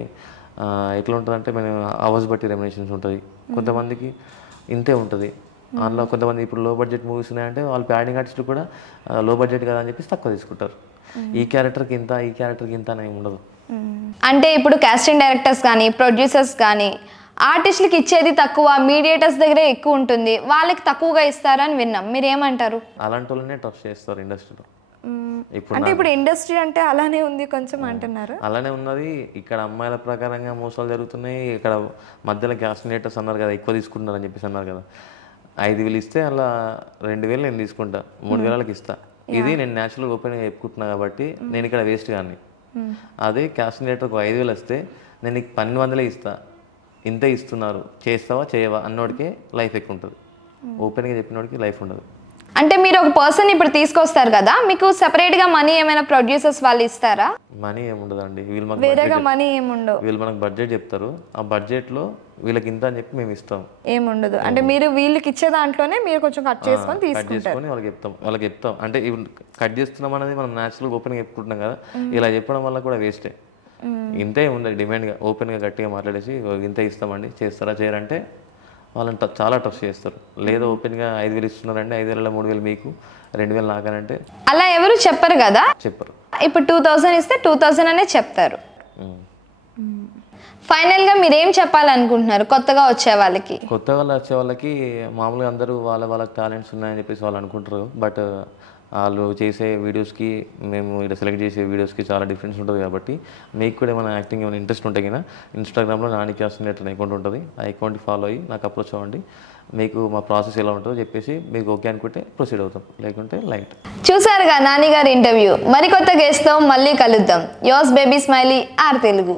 ఎట్లా ఉంటుంది అంటే మేము అవర్స్ బట్టి రెమ్యునేషన్స్ ఉంటుంది, కొంతమందికి ఇంతే ఉంటుంది. అందులో కొంతమంది ఇప్పుడు లో బడ్జెట్ మూవీస్ ఉన్నాయంటే వాళ్ళు ప్యాడింగ్ ఆర్టిస్టులు కూడా లో బడ్జెట్ కదా అని చెప్పేసి తక్కువ తీసుకుంటారు. ఈ క్యారెక్టర్కి ఇంత ఈ క్యారెక్టర్కి ఇంత అని ఉండదు. అంటే ఇప్పుడు కాస్టింగ్ డైరెక్టర్స్ కానీ ప్రొడ్యూసర్స్ కానీ ఆర్టిస్టులకి ఇచ్చేది తక్కువ, మీడియేటర్స్ దగ్గరే ఎక్కువ ఉంటుంది, వాళ్ళకి తక్కువగా ఇస్తారని విన్నాం. మీరు ఏమంటారు? అలాంటి వాళ్ళనే ట్రస్ట్ చేస్తారు ఇండస్ట్రీలో. అంటే ఇప్పుడు ఇండస్ట్రీ అంటే అలానే ఉంది కొంచెం అంటున్నారు. అలానే ఉన్నది. ఇక్కడ అమ్మాయిల ప్రకారంగా మోసాలు జరుగుతున్నాయి. ఇక్కడ మధ్యలో కాస్టింగ్ డైరెక్టర్స్ అన్నారు కదా ఎక్కువ తీసుకుంటున్నారు అని చెప్పేసి అన్నారు కదా. 5,000 ఇస్తే అలా 2,000 నేను తీసుకుంటా, 3,000కి ఇస్తా. ఇది నేను న్యాచురల్గా ఓపెన్గా చెప్పుకుంటున్నా కాబట్టి నేను ఇక్కడ వేస్ట్ కానీ. అదే కాస్టింగ్ డైరెక్టర్కి 5,000 వస్తే నేను నీకు 1,200 ఇస్తా, ఇంతే ఇస్తున్నారు చేస్తావా చేయవా అన్నోడికే లైఫ్ ఎక్కువ ఉంటుంది. ఓపెన్గా చెప్పినోడికి లైఫ్ ఉండదు. అంటే మీరు ఒక పర్సన్ ఇప్పుడు తీసుకొస్తారు కదా, మీకు సెపరేట్గా మనీ ఏమైనా ప్రొడ్యూసర్స్ వాళ్ళు ఇస్తారా? మనీ ఏముండదండి, వేరేగా మనీ ఏముండవు. వీళ్ళు మనకు బడ్జెట్ చెప్తారు, ఆ బడ్జెట్లో వీళ్ళకి ఇంత అని చెప్పి మేము ఇస్తాం. ఏముండదు అంటే మీరు వీళ్ళకి ఇచ్చే దాంట్లోనే మీరు కొంచెం కట్ చేసుకొని కట్ తీసుకుంటారు. చేసుకొని వాళ్ళకి చెప్తాం. అంటే కట్ చేస్తున్నాం అనేది మనం న్యాచురల్గా ఓపెన్గా చెప్పుకుంటున్నాం కదా, ఇలా చెప్పడం వల్ల కూడా వేస్టే. ఇంతే ఉండదు డిమాండ్గా ఓపెన్గా గట్టిగా మాట్లాడేసి ఇంతే ఇస్తామండి చేస్తారా చేయరంటే వాళ్ళని చాలా టఫ్ చేస్తారు. లేదా ఓపెన్గా 5,000 ఇస్తున్నారంటే 5,000లో 3,000 మీకు 2,000 నాకనంటే అలా ఎవరు చెప్పరు కదా. చెప్పరు. ఇప్పుడు 2,000 ఇస్తే 2,000 అనే చెప్తారు. ఫైనల్గా మీరు ఏం చెప్పాలనుకుంటున్నారు కొత్తగా వచ్చే వాళ్ళకి? వచ్చే వాళ్ళకి మామూలుగా అందరూ వాళ్ళ టాలెంట్స్ ఉన్నాయని చెప్పేసి వాళ్ళు అనుకుంటారు. బట్ వాళ్ళు చేసే వీడియోస్కి మేము ఇక్కడ సెలెక్ట్ చేసే వీడియోస్కి చాలా డిఫరెన్స్ ఉంటుంది. కాబట్టి మీకు కూడా ఏమైనా యాక్టింగ్ ఏమైనా ఇంట్రెస్ట్ ఉంటే కదా ఇన్స్టాగ్రామ్లో నాని కాస్టింగ్ డైరెక్టర్ అకౌంట్ ఉంటుంది, ఆ అకౌంట్కి ఫాలో అయ్యి నాకు అప్రోచ్ అవ్వండి. మీకు మా ప్రాసెస్ ఎలా ఉంటుందో చెప్పేసి మీకు ఓకే అనుకుంటే ప్రొసీడ్ అవుతాం, లేకుంటే లైట్. చూసారుగా నాని గారి ఇంటర్వ్యూ. మరికొత్త గెస్ట్తో మళ్ళీ కలుద్దాం. యోస్ బేబీ స్మైలీ ఆర్ తెలుగు.